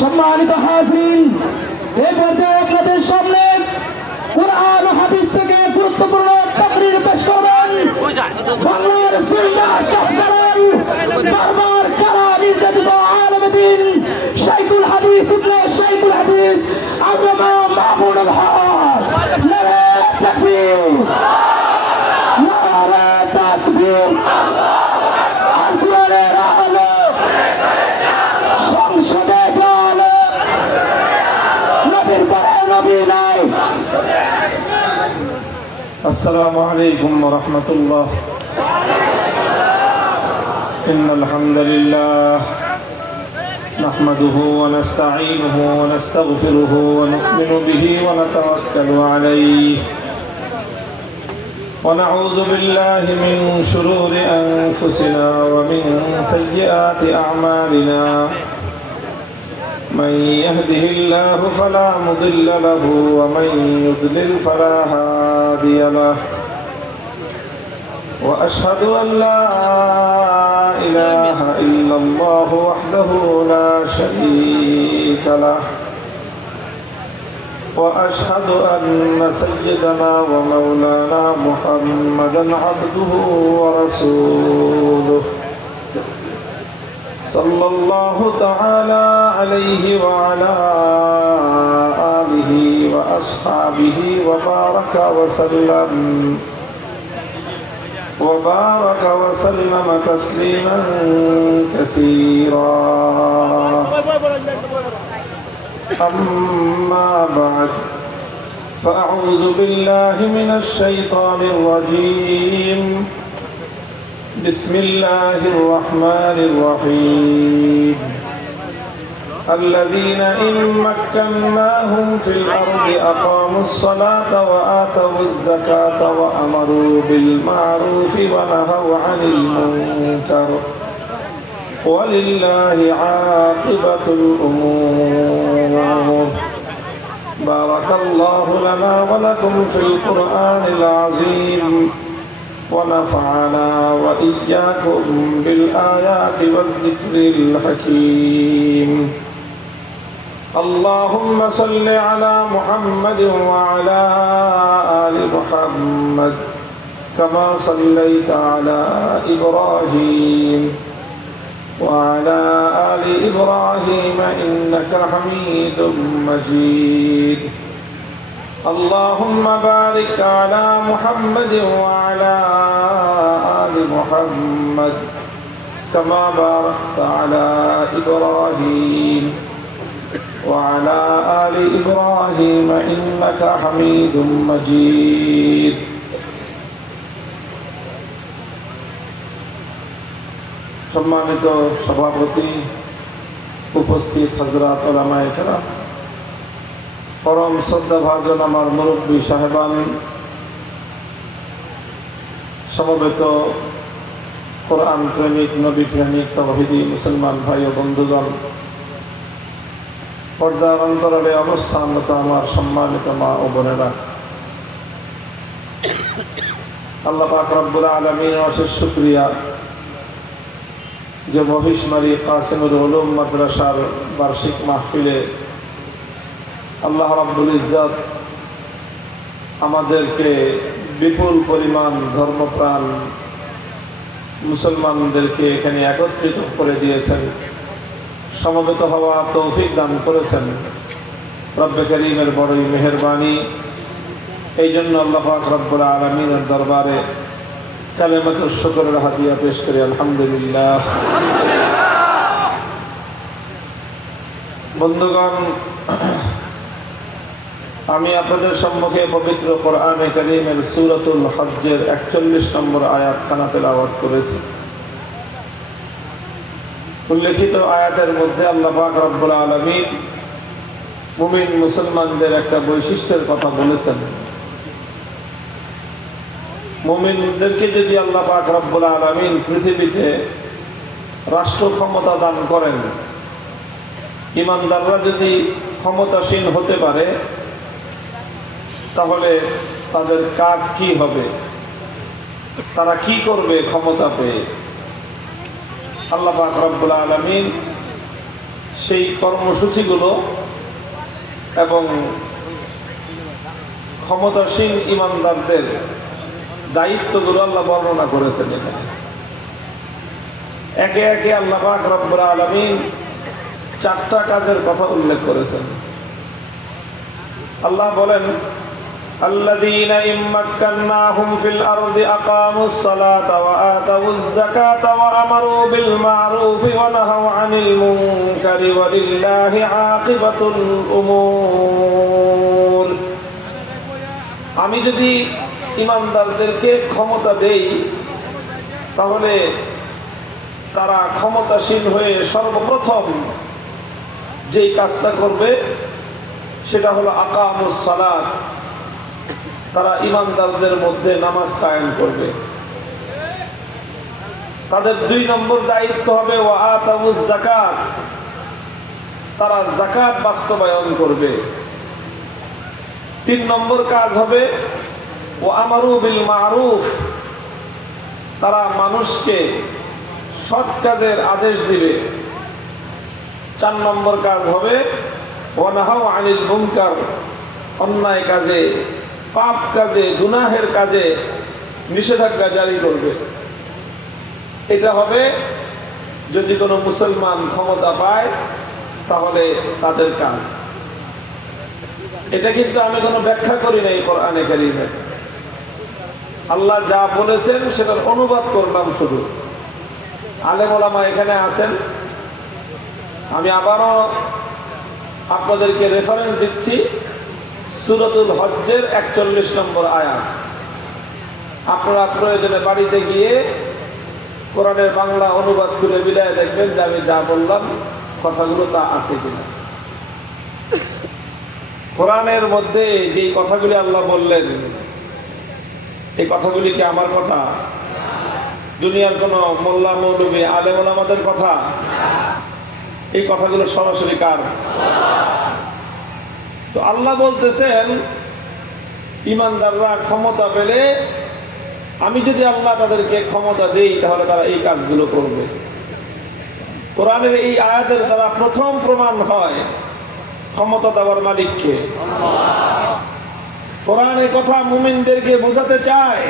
সম্মানিত হাজরিন, এই পর্যায়ে আপনাদের সামনে কুরআন ও হাদিস থেকে গুরুত্বপূর্ণ তাকরীর পেশ করবেন বাংলার জিন্দা শাহজালাল বারবার কারা নির্যাতিত আলেমে দ্বীন শাইখুল হাদিস ইবনে শাইখুল হাদিস আল্লামা মামুনুল হক। নারে তাকবীর, নারে তাকবীর। আল কোরআনের আলো সংসদে চলে, নবীর পরে নবী নাই। السلام عليكم ورحمة الله. إن الحمد لله نحمده ونستعينه ونستغفره ونؤمن به ونتوكل عليه ونعوذ بالله من شرور أنفسنا ومن سيئات أعمالنا. من يهده الله فلا مضل له ومن يضلل فلا هادي له. وأشهد أن لا إله إلا الله وحده لا شريك له. وأشهد أن سيدنا ومولانا محمدا عبده ورسوله صلى الله تعالى عليه وعلى آله وأصحابه وبارك وسلم تسليما كثيرا. أما بعد، فأعوذ بالله من الشيطان الرجيم. بسم الله الرحمن الرحيم. الذين إن مكناهم في الأرض أقاموا الصلاة وآتوا الزكاة وأمروا بالمعروف ونهوا عن المنكر ولله عاقبة الأمور. بارك الله لنا ولكم في القرآن العظيم ونفعنا وإياكم بالآيات والذكر الحكيم. اللهم صل على محمد وعلى آل محمد كما صليت على إبراهيم وعلى آل إبراهيم إنك حميد مجيد. اللهم بارك على محمد وعلى آل محمد كما باركت على إبراهيم وعلى آل إبراهيم إنك حميد مجيد. সম্মানিত সভাপতি, উপস্থিত হযরত উলামায়ে কেরাম, পরম শ্রদ্ধাভাজন আমার মুরব্বী সাহেবান, সমবেত কোরআন প্রেমিক, নবী প্রেমিক, তাওহীদি মুসলমান ভাই ও বন্ধুগণ, পর্দার অন্তরালে অবস্থানরত আমার সম্মানিত মা ও বোনেরা, আল্লাহ পাক রব্বুল আলামিনের অশেষ শুকরিয়া যে মহিষমারী কাসিমুল উলুম মাদ্রাসার বার্ষিক মাহফিলে আল্লাহ রাব্বুল ইজ্জত আমাদেরকে বিপুল পরিমাণ ধর্মপ্রাণ মুসলমানদেরকে এখানে একত্রিত করে দিয়েছেন, সমবেত হওয়া তৌফিক দান করেছেন। রব্বে করিমের বড়ই মেহেরবানি। এই জন্য আল্লাহ পাক রব্বুল আলামিনের দরবারে কালেমাতুশ শুকরের হাদিয়া পেশ করি আলহামদুলিল্লাহ। বন্ধুগণ, আমি আপনাদের সম্মুখে পবিত্র কোরআনে কারীমের সূরাতুল হজ্জের 41 নম্বর আয়াতখানা তেলাওয়াত করেছি। উল্লেখিত আয়াতের মধ্যে আল্লাহ পাক রব্বুল আলামিন মুমিন মুসলমানদের একটা বৈশিষ্ট্যের কথা বলেছেন। মুমিনদেরকে যদি আল্লাহ পাক রব্বুল আলামিন পৃথিবীতে রাষ্ট্র ক্ষমতা দান করেন, ইমানদাররা যদি ক্ষমতাসীন হতে পারে, তাহলে তাদের কাজ কি হবে, তারা কি করবে ক্ষমতা পেয়ে? আল্লাহ পাক রব্বুল আলামিন সেই কর্মসূচিগুলো এবং ক্ষমতাসীন ইমানদারদের দায়িত্বগুলো আল্লাহ বর্ণনা করেছেন। এখানে একে একে আল্লাহ পাক রব্বুল আলামিন 4টা কাজের কথা উল্লেখ করেছেন। আল্লাহ বলেন, الذين إن مكناهم في الأرض أقاموا الصلاة وآتوا الزكاة وأمروا بالمعروف ونهوا عن المنكر ولله عاقبة الأمور। আমি যদি ইমানদারদেরকে ক্ষমতা দেই তাহলে তারা ক্ষমতাসীন হয়ে সর্বপ্রথম যেই কাজটা করবে সেটা হলো আকামুস সালাত। তারা ইমানদারদের মধ্যে নামাজ কায়েম করবে। তাদের 2 নম্বর দায়িত্ব হবে ওয়া আতাউজ যাকাত। তারা যাকাত বাস্তবায়ন করবে। 3 নম্বর কাজ হবে ওয়া আমারু বিল মারুফ। তারা মানুষকে সৎ কাজের আদেশ দিবে। 4 নম্বর কাজ হবে ওয়া নাহাউ আনিল মুনকার। অন্যায় কাজে, পাপ কাজে, গুনাহের কাজে নিষেধাজ্ঞা জারি করবে। এটা হবে যদি কোনো মুসলমান ক্ষমতা পায় তাহলে তাদের কাজ। এটা কিন্তু আমি কোনো ব্যাখ্যা করি নাই কোরআনে কারীমে। আল্লাহ যা বলেছেন সেটার অনুবাদ করলাম শুধু। আলেম ওলামা এখানে আছেন। আমি আবারও আপনাদেরকে রেফারেন্স দিচ্ছি, সূরাতুল হজ্জের 41 নম্বর আয়াত। আপনারা প্রয়োজনে বাড়িতে গিয়ে কোরআনের বাংলা অনুবাদ করে মিলায় দেখবেন যে আমি যা বললাম কথাগুলো তা আছে কিনা। কোরআনের মধ্যে যেই কথাগুলি আল্লাহ বললেন এই কথাগুলি কি আমার কথা? দুনিয়ার কোনো মোল্লা মৌলবী আলেম ওলামাদের কথা? এই কথাগুলো সরাসরি কার? তো আল্লাহ বলতেছেন ইমানদাররা ক্ষমতা পেলে আমি যদি আল্লাহ তাদেরকে ক্ষমতা দেই তাহলে তারা এই কাজগুলো করবে। কোরআনের এই আয়াতের দ্বারা প্রথম প্রমাণ হয় ক্ষমতা দেওয়ার মালিককে। কোরআনের কথা মুমিনদেরকে বোঝাতে চায়,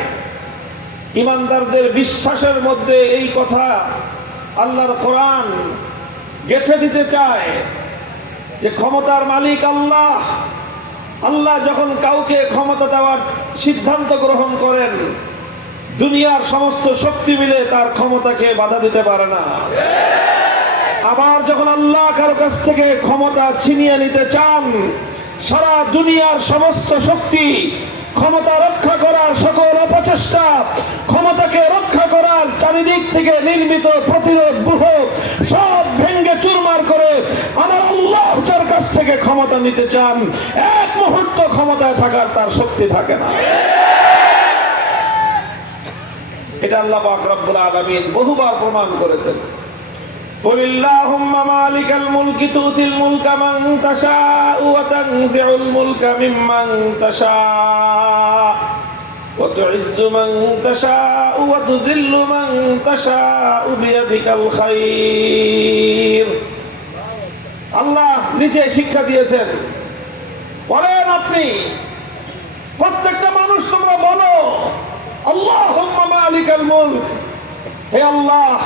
ইমানদারদের বিশ্বাসের মধ্যে এই কথা আল্লাহর কোরআন গেঁথে দিতে চায় যে ক্ষমতার মালিক আল্লাহ। আল্লাহ যখন কাউকে ক্ষমতা দেওয়ার সিদ্ধান্ত গ্রহণ করেন দুনিয়ার সমস্ত শক্তি মিলে তার ক্ষমতাকে বাধা দিতে পারে না। আবার যখন আল্লাহ কারো কাছ থেকে ক্ষমতা ছিনিয়ে নিতে চান সারা দুনিয়ার সমস্ত শক্তি ক্ষমতা রক্ষা করার সকল অপচেষ্টা, ক্ষমতাকে রক্ষা করার চারিদিক থেকে নির্মিত প্রতিরোধ ব্যূহ সব ভেঙ্গে চুরমার করে আমার আল্লাহ যার কাছ থেকে ক্ষমতা নিতে চান এক মুহূর্ত ক্ষমতায় থাকার তার শক্তি থাকে না। এটা আল্লাহ পাক রব্বুল আলামিন বহুবার প্রমাণ করেছেন। قل اللهم مالك الملك تؤتي الملك من تشاء وتنزع الملك ممن تشاء وتعز من تشاء وتذل من تشاء بيدك الخير। আল্লাহ নিজে শিক্ষা দিয়েছেন। বলেন আপনি প্রত্যেকটা মানুষ তোমরা বলো আল্লাহুম্মা মালিকাল মুলক, হে আল্লাহ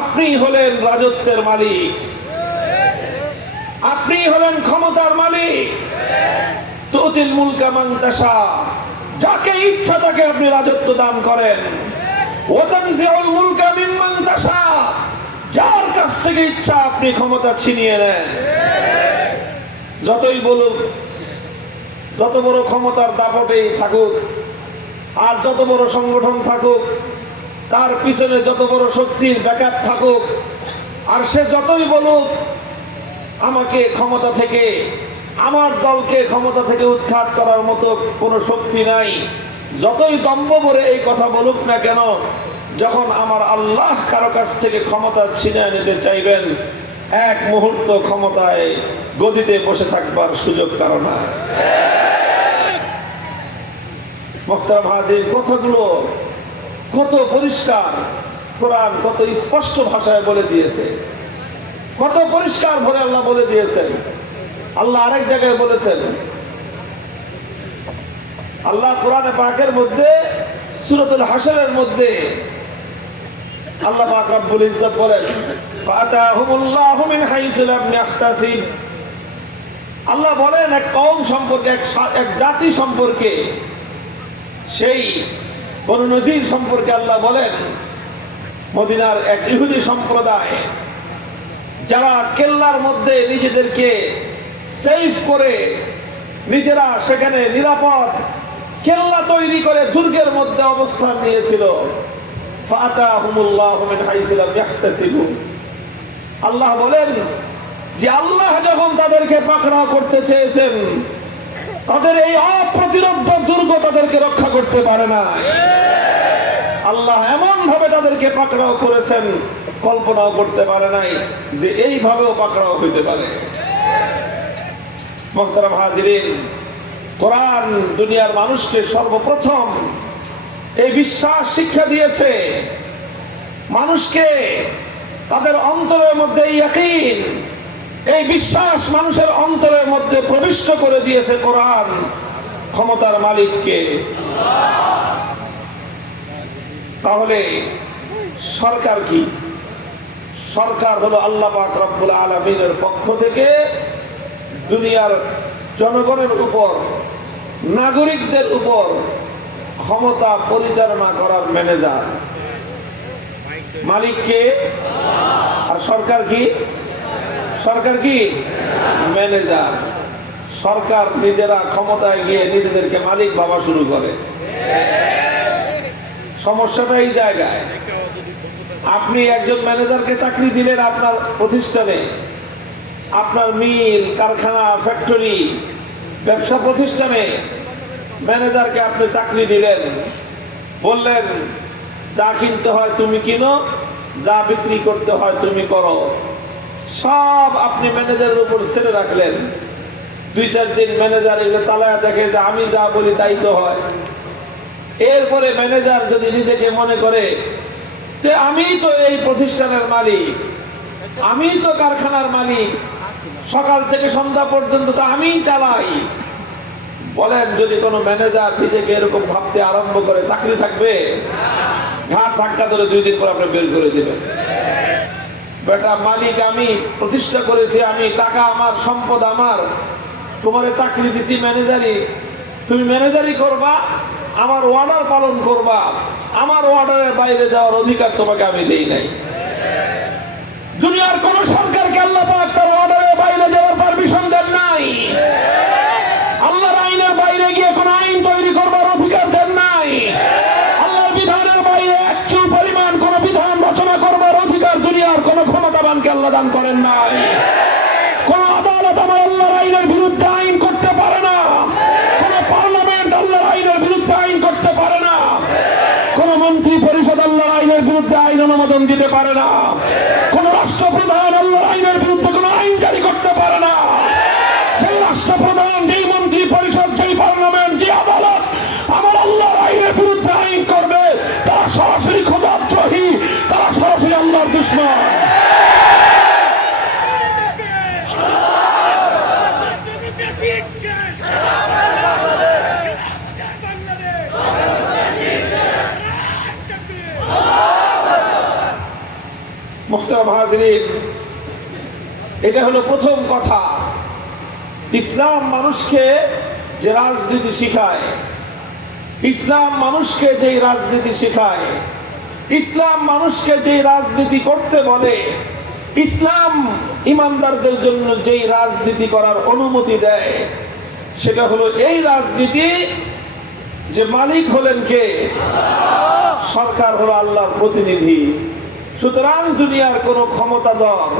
আপনি হলেন রাজত্বের মালিক, আপনি হলেন ক্ষমতার মালিক। তুতিল মুলকা মান তাশা, যাকে ইচ্ছা তাকে আপনি রাজত্ব দান করেন। ওয়া তানজিউল মুলকা মিম্মান তাশা, যার কাছ থেকে ইচ্ছা আপনি ক্ষমতা ছিনিয়ে নেন। যতই বলুক, যত বড় ক্ষমতার দাপটেই থাকুক আর যত বড় সংগঠন থাকুক, তার পিছনে যত বড় শক্তির ব্যাকআপ থাকুক, আর সে যতই বলুক আমাকে ক্ষমতা থেকে, আমার দলকে ক্ষমতা থেকে উৎখাত করার মতো কোনো শক্তি নাই, যতই দম্ভ ভরে এই কথা বলুক না কেন, যখন আমার আল্লাহ কারো কাছ থেকে ক্ষমতা ছিনিয়ে নিতে চাইবেন এক মুহূর্ত ক্ষমতায় গদিতে বসে থাকবার সুযোগ কারো না। মুহতারাম হাজির, কথাগুলো কত পরিষ্কার, কোরআন কত স্পষ্ট ভাষায় বলে দিয়েছে। কত পরিষ্কার ভরে আল্লাহ বলে দিয়েছেন। আল্লাহ আরেক জায়গায় বলেছেন, আল্লাহ কোরআনে পাকের মধ্যে সূরাতুল হাশরের মধ্যে আল্লাহ পাক রব্বুল ইজ্জত বলেন, ফাতাহুমুল্লাহু মিন হাইসু লাম ইয়াহতাসিব। আল্লাহ বলেন এক কওম সম্পর্কে, এক জাতি সম্পর্কে, সেই বনু নজির সম্পর্কে আল্লাহ বলেন, মদিনার এক ইহুদি সম্প্রদায় যারা কেল্লার মধ্যে নিজেদেরকে সেফ করে নিজেরা সেখানে নিরাপদ কেল্লা তৈরি করে দুর্গের মধ্যে অবস্থান নিয়েছিল। ফাতাহুমুল্লাহু মিন হাইসু লাম ইয়াহতাসিবু। আল্লাহ বলেন যে আল্লাহ যখন তাদেরকে পাকড়াও করতে চেয়েছেন, তাদের এই অপ্রতিরোধ্য দুর্গ তাদেরকে রক্ষা করতে পারে না। আল্লাহ এমন ভাবে তাদেরকে পাকড়াও করেছেন, কল্পনাও করতে পারে নাই যে এইভাবেও পাকড়াও হইতে পারে। মুহতারাম হাজিরিন, কোরআন দুনিয়ার মানুষকে সর্বপ্রথম এই বিশ্বাস শিক্ষা দিয়েছে, মানুষকে তাদের অন্তরের মধ্যে ইয়াকিন, এই বিশ্বাস মানুষের অন্তরের মধ্যে প্রবিষ্ট করে দিয়েছে কোরআন ক্ষমতার মালিককে। তাহলে সরকার কি? সরকার হলো আল্লাহ পাক রব্বুল আলামিনের পক্ষ থেকে দুনিয়ার জনগণের উপর, নাগরিকদের উপর ক্ষমতা পরিচালনা করার ম্যানেজার। মালিককে আর সরকার কি? সরকার কি? ম্যানেজার। সরকার নিজেরা ক্ষমতায় গিয়ে নিজেদেরকে মালিক ভাবা শুরু করে। সমস্যাটা এই জায়গায়, আপনি একজন ম্যানেজারকে চাকরি দিলেন আপনার প্রতিষ্ঠানে, আপনার মিল, কারখানা, ফ্যাক্টরি, ব্যবসা প্রতিষ্ঠানে ম্যানেজারকে আপনি চাকরি দিলেন, বললেন যা কিনতে হয় তুমি কিনো, যা বিক্রি করতে হয় তুমি করো, সব আপনি ম্যানেজারের উপর ছেড়ে রাখলেন। 2-4 দিন ম্যানেজার এগুলো চালায় দেখে যে আমি যা বলি তাই তো হয়। এরপরে ম্যানেজার যদি নিজেকে মনে করে যে আমি তো এই প্রতিষ্ঠানের মালিক, আমি তো কারখানার মালিক, সকাল থেকে সন্ধ্যা পর্যন্ত তো আমিই চালাই, বলেন যদি কোনো ম্যানেজার নিজেকে এরকম ভাবতে আরম্ভ করে, চাকরি থাকবে? ঘাট ধাক্কা ধরে 2 দিন পর আপনি বের করে দিবেন। বেটা মালিক আমি, প্রতিষ্ঠা করেছি আমি, টাকা আমার, সম্পদ আমার, তোমারে চাকরি দিছি ম্যানেজারি, তুমি ম্যানেজারি করবা, আমার অর্ডার পালন করবা, আমার অর্ডারের বাইরে যাওয়ার অধিকার তোমাকে আমি দেই নাই। দুনিয়ার কোন সরকারকে আল্লাহ পাক তার অর্ডারের বাইরে যাওয়ার পারমিশন দেন নাই। আল্লাহর আইনের বাইরে গিয়ে কোন আইন তৈরি করবার অধিকার দেন নাই। আল্লাহর বিধানের বাইরে একটু পরিমাণ কোন বিধান রচনা করবার অধিকার দুনিয়ার কোন ক্ষমতাবানকে আল্লাহ দান করেন নাই। কোন আদালত আমার আল্লাহর আইনের বিরুদ্ধে আইন করতে পারে না, কোন পার্লামেন্ট আল্লাহর আইনের বিরুদ্ধে আইন করতে পারে না, কোন মন্ত্রী পরিষদ আল্লাহর আইনের বিরুদ্ধে আইন অনুমোদন দিতে পারে না, কোন রাষ্ট্রপ্রধান আল্লাহর আইনের বিরুদ্ধে কোন আইন জারি করতে পারে না। সেই রাষ্ট্রপ্রধান, যেই মন্ত্রী পরিষদ, যেই পার্লামেন্ট, যে আদালত আমার আল্লাহর আইনের বিরুদ্ধে আইন করবে, তারা সরাসরি খোদাদ্রোহী, তারা সরাসরি আল্লাহর দুশমন। মুহতারাম হাজিরিন, এটা হলো প্রথম কথা। ইসলাম মানুষকে যে রাজনীতি শিখায়, ইসলাম মানুষকে যে রাজনীতি শিখায়, ইসলাম মানুষকে যে রাজনীতি করতে বলে, ইসলাম ইমানদারদের জন্য যেই রাজনীতি করার অনুমতি দেয়, সেটা হলো এই রাজনীতি যে মালিক হলেন কে? সরকার হলো আল্লাহর প্রতিনিধি। সুতরাং দুনিয়ার কোন ক্ষমতাধর,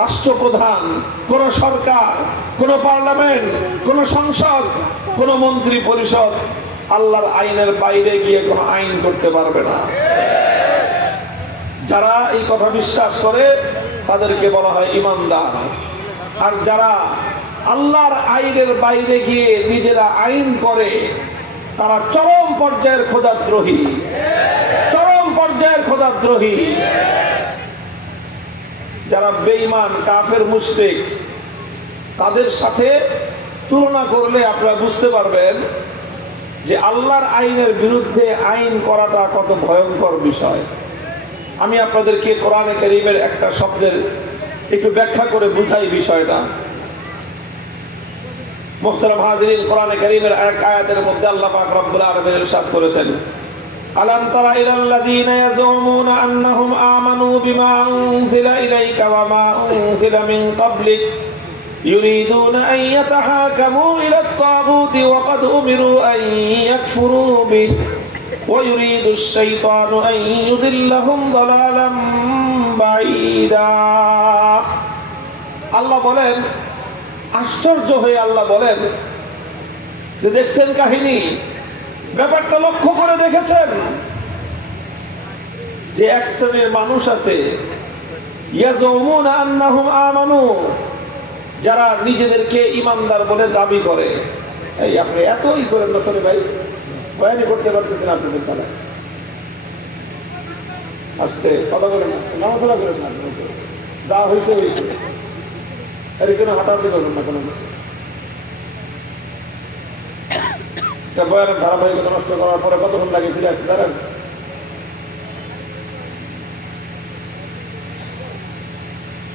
রাষ্ট্রপ্রধান, কোন সরকার, কোন পার্লামেন্ট, কোন সংসদ, কোন মন্ত্রী পরিষদ আল্লাহর আইনের বাইরে গিয়ে কোন আইন করতে পারবে না। যারা এই কথা বিশ্বাস করে তাদেরকে বলা হয় ইমানদার। আর যারা আল্লাহর আইনের বাইরে গিয়ে নিজেরা আইন করে, তারা চরম পর্যায়ের খোদাদ্রোহী, চরম পর্যায়ের খোদাদ্রোহী। যারা বেঈমান কাফের মুশরিক, তাদের সাথে তুলনা করলে আপনারা বুঝতে পারবেন যে আল্লাহর আইনের বিরুদ্ধে আইন করাটা কত ভয়ঙ্কর বিষয়। আমি আপনাদেরকে কোরআনে কারীমের একটা শব্দের একটু ব্যাখ্যা করে বুঝাই বিষয়টা। মুহতারাম হাজিরিন, কোরআনে কারীমের এক আয়াতের মধ্যে আল্লাহ পাক রব্বুল আলামিন ইরশাদ করেছেন, আলাম তারা ইলাল্লাযীনা ইয়াজুমুনা আন্নাহুম আমানু বিমা উনজিলা ইলাইকা ওয়া মা উনজিলা মিন ক্বাবলিক ইউরিদুনা আন ইয়াতাহাকামু ইলাত তাগুতি ওয়া ক্বাদ উমিরু আন ইয়াকফুরু বিহি ওয়া ইউরিদু আশ-শাইতানু আন ইউদিল্লাহুম দালালাম বাঈদা। আল্লাহ বলেন, আশ্চর্য হয়ে আল্লাহ বলেন যে দেখছেন কাহিনী, ব্যাপারটা লক্ষ্য করে দেখেছেন যে এক শ্রেণীর মানুষ আছে ইয়াজুমুনা আন্নাহুম আমানু, যারা নিজেদেরকে ইমানদার বলে দাবি করে। এই আপনি এতই করেন না ছোট ভাই, বয়ানি করতে পারতেছেন আপনাদের তারা, আস্তে কথা বলেন না, নামাজা করেন না, যা হয়েছে হয়েছে, এর কোনো হাঁটাতে পারবেন না কোনো কিছু। বয়ানের ধারাবাহিকতা নষ্ট করার পরে কতক্ষণ লাগে ফিরে আসতে দাঁড়ান।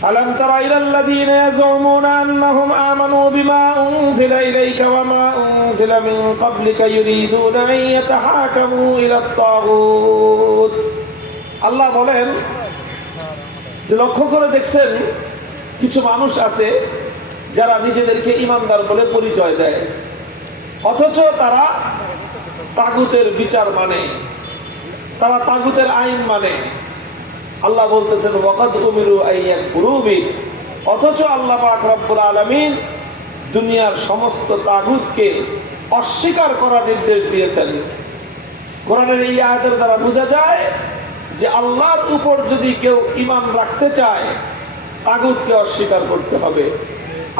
ألم تر إلى الذين يزعمون أنهم آمنوا بما أنزل إليك وما أنزل من قبلك يريدون أن يتحاكموا إلى الطاغوت। আল্লাহ বলেন যে লক্ষ্য করে দেখছেন কিছু মানুষ আছে যারা নিজেদেরকে ইমানদার বলে পরিচয় দেয়, অথচ তারা তাগুতের বিচার মানে, তারা তাগুতের আইন মানে। আল্লাহ বলতেছেন ওয়াকাদ উমিরু আন ইয়াকফুরু বিহি, অথচ আল্লাহ পাক রব্বুল আলামিন দুনিয়ার সমস্ত তাগুতকে অস্বীকার করার নির্দেশ দিয়েছেন। কোরআনের এই আয়াতের দ্বারা বোঝা যায় যে আল্লাহর উপর যদি কেউ ঈমান রাখতে চায় তাগুতকে অস্বীকার করতে হবে,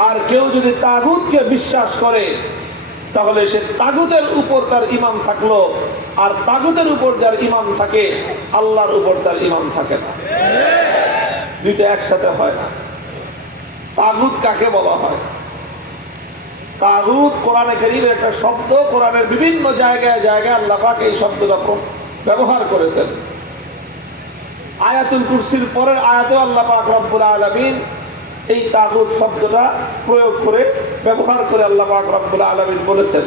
আর কেউ যদি তাগুতকে বিশ্বাস করে তাহলে সে তাগুতের উপর তার ঈমান থাকলো, আর তাগুতের উপর যার ঈমান থাকে আল্লাহর উপর তার ঈমান থাকে না। দুইটা একসাথে হয় না। তাগুত কাকে বলা হয়? তাগুত কোরআনে কারীমের একটা শব্দ, কোরআনের বিভিন্ন জায়গায় জায়গায় আল্লাহ পাক এই শব্দটা ব্যবহার করেছেন। আয়াতুল কুরসির পরের আয়াতে আল্লাহ পাক রব্বুল আলামিন এই তাগুত শব্দটা প্রয়োগ করে ব্যবহার করে আল্লাহ পাক রব্বুল আলামিন বলেছেন,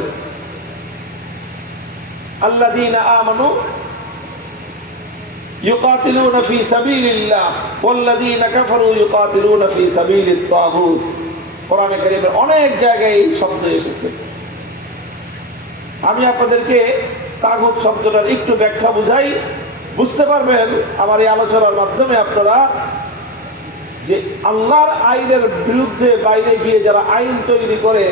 আল্লাযীনা আমানু ইউকাতিলুনা ফি সাবিলিল্লাহ ওয়াল্লাযীনা কাফারু ইউকাতিলুনা ফি সাবিলিত তাগুত। কোরআনে কারীমের অনেক জায়গায় এই শব্দ এসেছে। আমি আপনাদেরকে তাগুত শব্দটার একটু ব্যাখ্যা বুঝাই, বুঝতে পারবেন আমার এই আলোচনার মাধ্যমে আপনারা যে আল্লাহর আইনের বিরুদ্ধে বাইরে গিয়ে যারা আইন তৈরি করে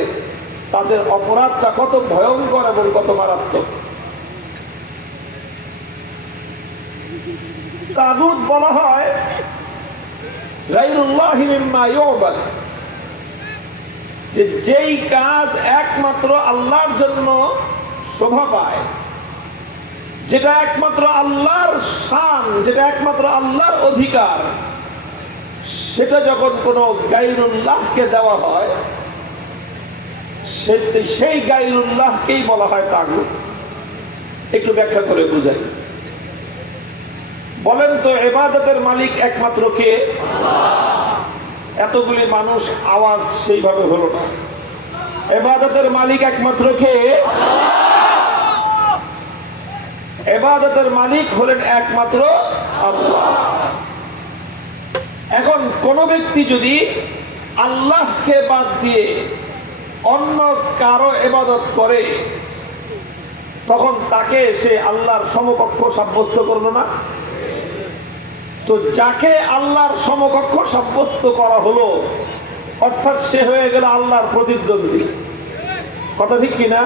তাদের অপরাধটা কত ভয়ঙ্কর এবং কত মারাত্মক। তাগুত বলা হয় গায়রুল্লাহি মিম্মা ইউবাদ, যে যেই কাজ একমাত্র আল্লাহর জন্য শোভা পায়, যেটা একমাত্র আল্লাহর শান, যেটা একমাত্র আল্লাহর অধিকার, সেটা যখন কোনো গায়রুল্লাহকে দেওয়া হয় সেই গায়রুল্লাহকেই বলা হয় তাগুত। একটু ব্যাখ্যা করে বুঝাই। বলেন তো ইবাদতের মালিক একমাত্র কে? এতগুলি মানুষ আওয়াজ সেইভাবে হলো না। ইবাদতের মালিক একমাত্র কে? ইবাদতের মালিক হলেন একমাত্র আল্লাহ। এখন কোন ব্যক্তি যদি আল্লাহকে বাদ দিয়ে অন্য কারো ইবাদত করে তখন তাকে সে আল্লাহর সমকক্ষ সাব্যস্ত করলো না? তো যাকে আল্লাহর সমকক্ষ সাব্যস্ত করা হলো অর্থাৎ সে হয়ে গেল আল্লাহর প্রতিদ্বন্দ্বী। কথা ঠিক কিনা?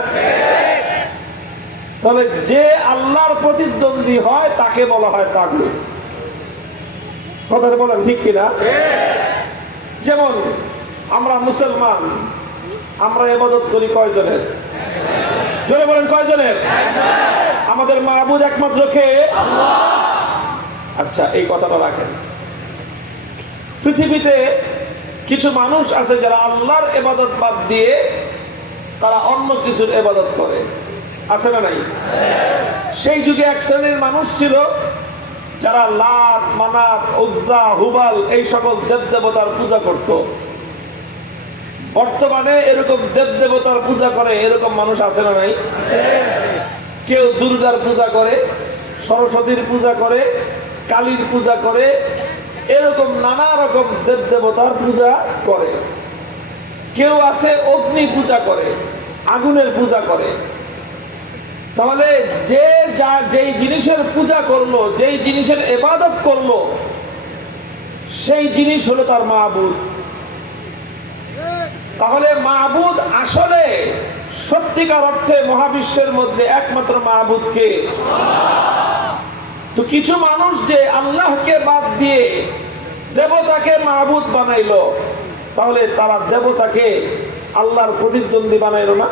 তবে যে আল্লাহর প্রতিদ্বন্দ্বী হয় তাকে বলা হয় তাগুত। কথাটা বলেন ঠিক কিনা? যেমন আমরা মুসলমান, আমরা ইবাদত করি কয়জনের? জোরে বলেন কয়জনের? আমাদের মাবুদ একমাত্র কে? আল্লাহ। আচ্ছা, এই কথাটা রাখেন। পৃথিবীতে কিছু মানুষ আছে যারা আল্লাহর ইবাদত বাদ দিয়ে তারা অন্য কিছুর ইবাদত করে, আছে না নাই? সেই যুগে এক শ্রেণীর মানুষ ছিল যারা লাত, মানাত, উজ্জা, হুবাল এই সকল দেব দেবতার পূজা করত। বর্তমানে এরকম দেব দেবতার পূজা করে এরকম মানুষ আছে না নাই? কেউ দুর্গার পূজা করে, সরস্বতীর পূজা করে, কালীর পূজা করে, এরকম নানা রকম দেব দেবতার পূজা করে। কেউ আছে অগ্নি পূজা করে, আগুনের পূজা করে। তাহলে যে যা যেই জিনিসের পূজা করলো, যেই জিনিসের ইবাদত করলো, সেই জিনিস হলো তার মাবুদ। তাহলে মাবুদ আসলে সত্যিকার অর্থে মহাবিশ্বের মধ্যে একমাত্র মাবুদ কে? তো কিছু মানুষ যে আল্লাহকে বাদ দিয়ে দেবতাকে মাবুদ বানাইলো, তাহলে তারা দেবতাকে আল্লাহর প্রতিদ্বন্দ্বী বানাইলো না?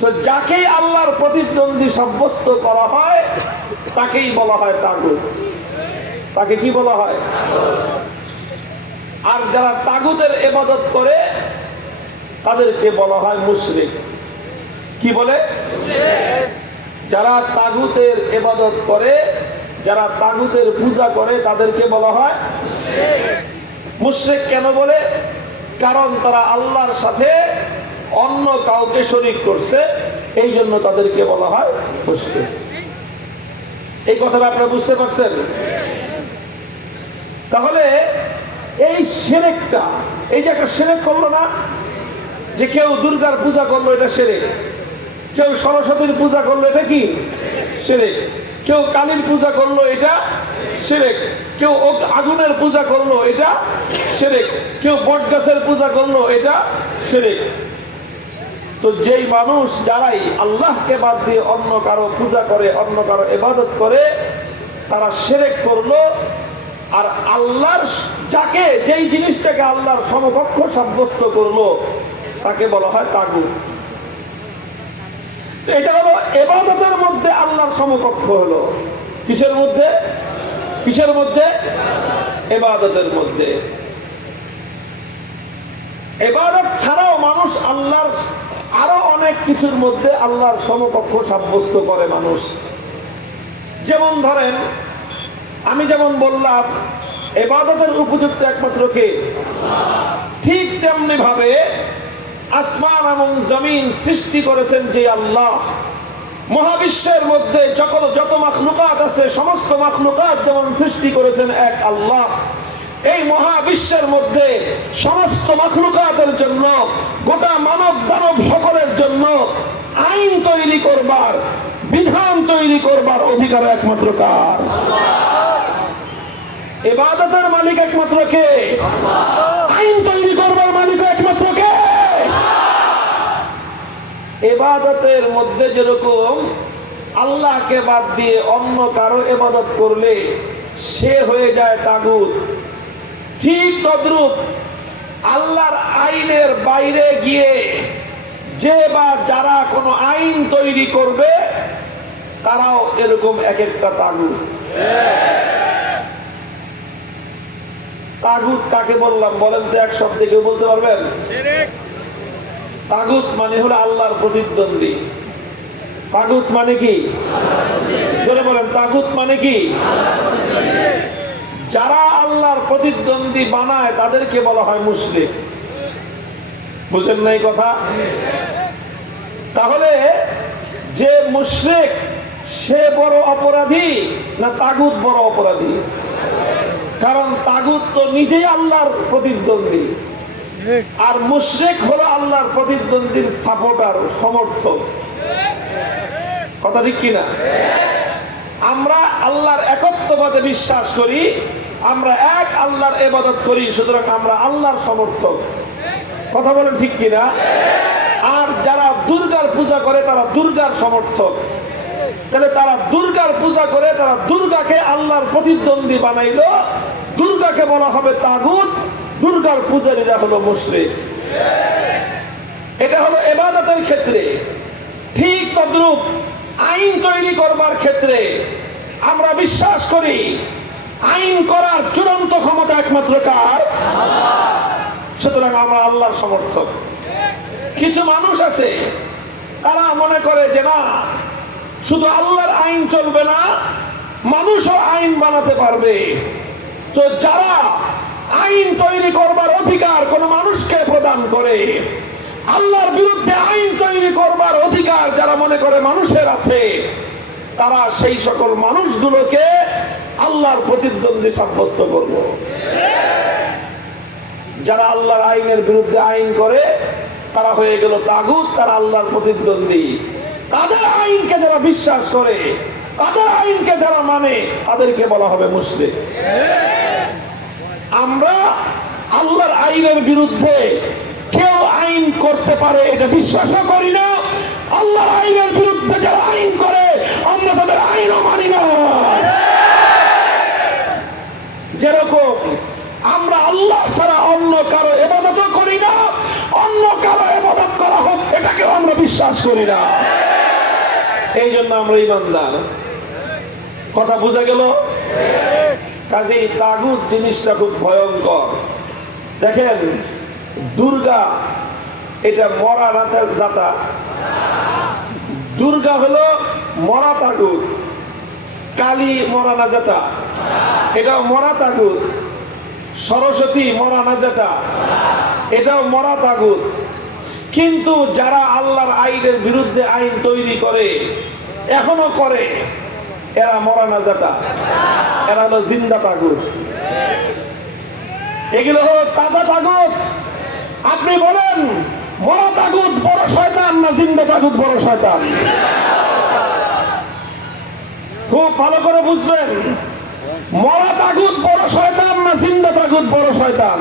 তো যাকেই আল্লাহর প্রতিদ্বন্দ্বী সাব্যস্ত করা হয় তাকেই বলা হয় তাগুত। তাকে কি বলা হয়? আর যারা তাগুতের ইবাদত করে তাদেরকে বলা হয় মুশরিক। কি বলে? যারা তাগুতের ইবাদত করে, যারা তাগুতের পূজা করে তাদেরকে বলা হয় মুশরিক। কেন বলে? কারণ তারা আল্লাহর সাথে অন্য কাউকে শরীক করছে, এই জন্য তাদেরকে বলা হয় মুশরিক। এই কথাটা আপনারা বুঝতে পারছেন? তাহলে এই শিরকটা, এই যে একটা শিরক করলো না, যে কেউ দুর্গার পূজা করলো এটা শিরক, কেউ সরস্বতীর পূজা করলো এটা কি শিরক, কেউ কালীর পূজা করলো এটা শিরক, কেউ আগুনের পূজা করলো এটা শিরক, কেউ বটগাছের পূজা করলো এটা শিরক। তো যেই মানুষ যারাই আল্লাহকে বাদ দিয়ে অন্য কারো পূজা করে, অন্য কারো ইবাদত করে, তারা শিরক করলো। আর আল্লাহর যাকে, যেই জিনিসটাকে আল্লাহর সমকক্ষ সাব্যস্ত করলো তাকে বলা হয় তাগুত। এটা হলো ইবাদতের মধ্যে আল্লাহর সমকক্ষ হলো। কিসের মধ্যে? কিসের মধ্যে? ইবাদতের মধ্যে। ইবাদত ছাড়াও মানুষ আল্লাহর আরো অনেক কিছুর মধ্যে আল্লাহর সমকক্ষ সাব্যস্ত করে মানুষ। যেমন ধরেন, আমি যেমন বললাম ইবাদতের উপযুক্ত একমাত্র কে, ঠিক তেমনি ভাবে আসমান এবং জমিন সৃষ্টি করেছেন যে আল্লাহ, মহাবিশ্বের মধ্যে যত মাখলুকাত আছে সমস্ত মাখলুকাত যেমন সৃষ্টি করেছেন এক আল্লাহ, এই মহাবিশ্বের মধ্যে সমস্ত মাখলুকাতের জন্য, গোটা মানব দানব সকলের জন্য আইন তৈরি করবার, বিধান তৈরি করবার অধিকার একমাত্র কার? ইবাদতের মালিক একমাত্র কে? আইন তৈরি করবার মালিক একমাত্র কে? ইবাদতের মধ্যে যেরকম আল্লাহকে বাদ দিয়ে অন্য কারো ইবাদত করলে সে হয়ে যায় তাগুত, ঠিক তদ্রূপ আল্লাহর আইনের বাইরে গিয়ে যে বা যারা কোনো আইন তৈরি করবে তারাও এরকম এক একটা তাগুত। তাগুত কাকে বললাম বলেন তো? এক শব্দে কেউ বলতে পারবেন? তাগুত মানে হলো আল্লাহর প্রতিদ্বন্দ্বী। তাগুত মানে কি? জোরে বলেন, তাগুত মানে কি? যারা আল্লাহর প্রতিদ্বন্দ্বী বানায় তাদেরকে বলা হয় মুশরিক। বুঝেন না এই কথা? তাহলে যে মুশরিক সে বড় অপরাধী না তাগুত বড় অপরাধী? কারণ তাগুত তো নিজেই আল্লাহর প্রতিদ্বন্দ্বী, আর মুশরিক হলো আল্লাহর প্রতিদ্বন্দ্বীর সাপোর্টার, সমর্থক। কথা ঠিক কিনা? আমরা আল্লাহর একত্ববাদে বিশ্বাস করি, আমরা এক আল্লাহর ইবাদত করি, সুতরাং আমরা আল্লাহর সমর্থক। কথা বলেন ঠিক কিনা? আর যারা দুর্গার পূজা করে তারা দুর্গার সমর্থক। তাহলে তারা দুর্গার পূজা করে, তারা দুর্গাকে আল্লাহর প্রতিদ্বন্দ্বী বানাইলো, দুর্গাকে বলা হবে তাগুত, দুর্গার পূজারীরা হলো মুশরিক। এটা হলো ইবাদতের ক্ষেত্রে। ঠিক তদ্রূপ আইন তৈরি করবার ক্ষেত্রে আমরা বিশ্বাস করি আইন করার চূড়ান্ত ক্ষমতা একমাত্র কার? সুতরাং আমরা আল্লাহর সমর্থক। কিছু মানুষ আছে তারা মনে করে যে না, শুধু আল্লাহর আইন চলবে না, মানুষও আইন বানাতে পারবে। তো যারা আইন তৈরি করবার অধিকার কোন মানুষকে প্রদান করে, আল্লাহর বিরুদ্ধে আইন তৈরি করবার অধিকার যারা মনে করে মানুষের আছে, তারা সেই সকল মানুষগুলোকে আল্লাহর প্রতিদ্বন্দ্বী সাব্যস্ত করব। যারা আল্লাহর আইনের বিরুদ্ধে আইন করে তারা হয়ে গেল তাগুত, তারা আল্লাহর প্রতিদ্বন্দ্বী। তাদের আইনকে যারা বিশ্বাস করে, তাদের আইনকে যারা মানে, তাদেরকে বলা হবে মুশরিক। আমরা আল্লাহর আইনের বিরুদ্ধে কেউ আইন করতে পারে এটা বিশ্বাসও করি না। আল্লাহর আইনের বিরুদ্ধে যারা আইন করে আমরা তাদের আইনও মানি না। যেরকম আমরা আল্লাহ ছাড়া অন্য কারো ইবাদত করি না, অন্য কারো ইবাদত করা হোক এটাকেও আমরা বিশ্বাস করি না। এই জন্য আমরা ঈমানদার। কথা বোঝা গেল? কাজেই তাগুত জিনিসটা খুব ভয়ঙ্কর। দেখেন, দুর্গা এটা মরা রাতের জাতা। দুর্গা হলো মরা তাগুত। কালী মরা না জাতা, এটাও মরা তাগুত। সরস্বতী মরা না জাতা, এটাও মরা তাগুত। কিন্তু যারা আল্লাহর আইনের বিরুদ্ধে আইন তৈরি করে, এখনো করে, এরা মরা না জাতা, এরা হলো জিন্দা তাগুত। এগুলো হলো তাজা তাগুত। আপনি বলেন মরা তাগুত বড় শয়তান না জিন্দা তাগুত বড় শয়তান? খুব ভালো করে বুঝবেন, মরা তাগুত বড় শয়তান না জিন্দা তাগুত বড় শয়তান?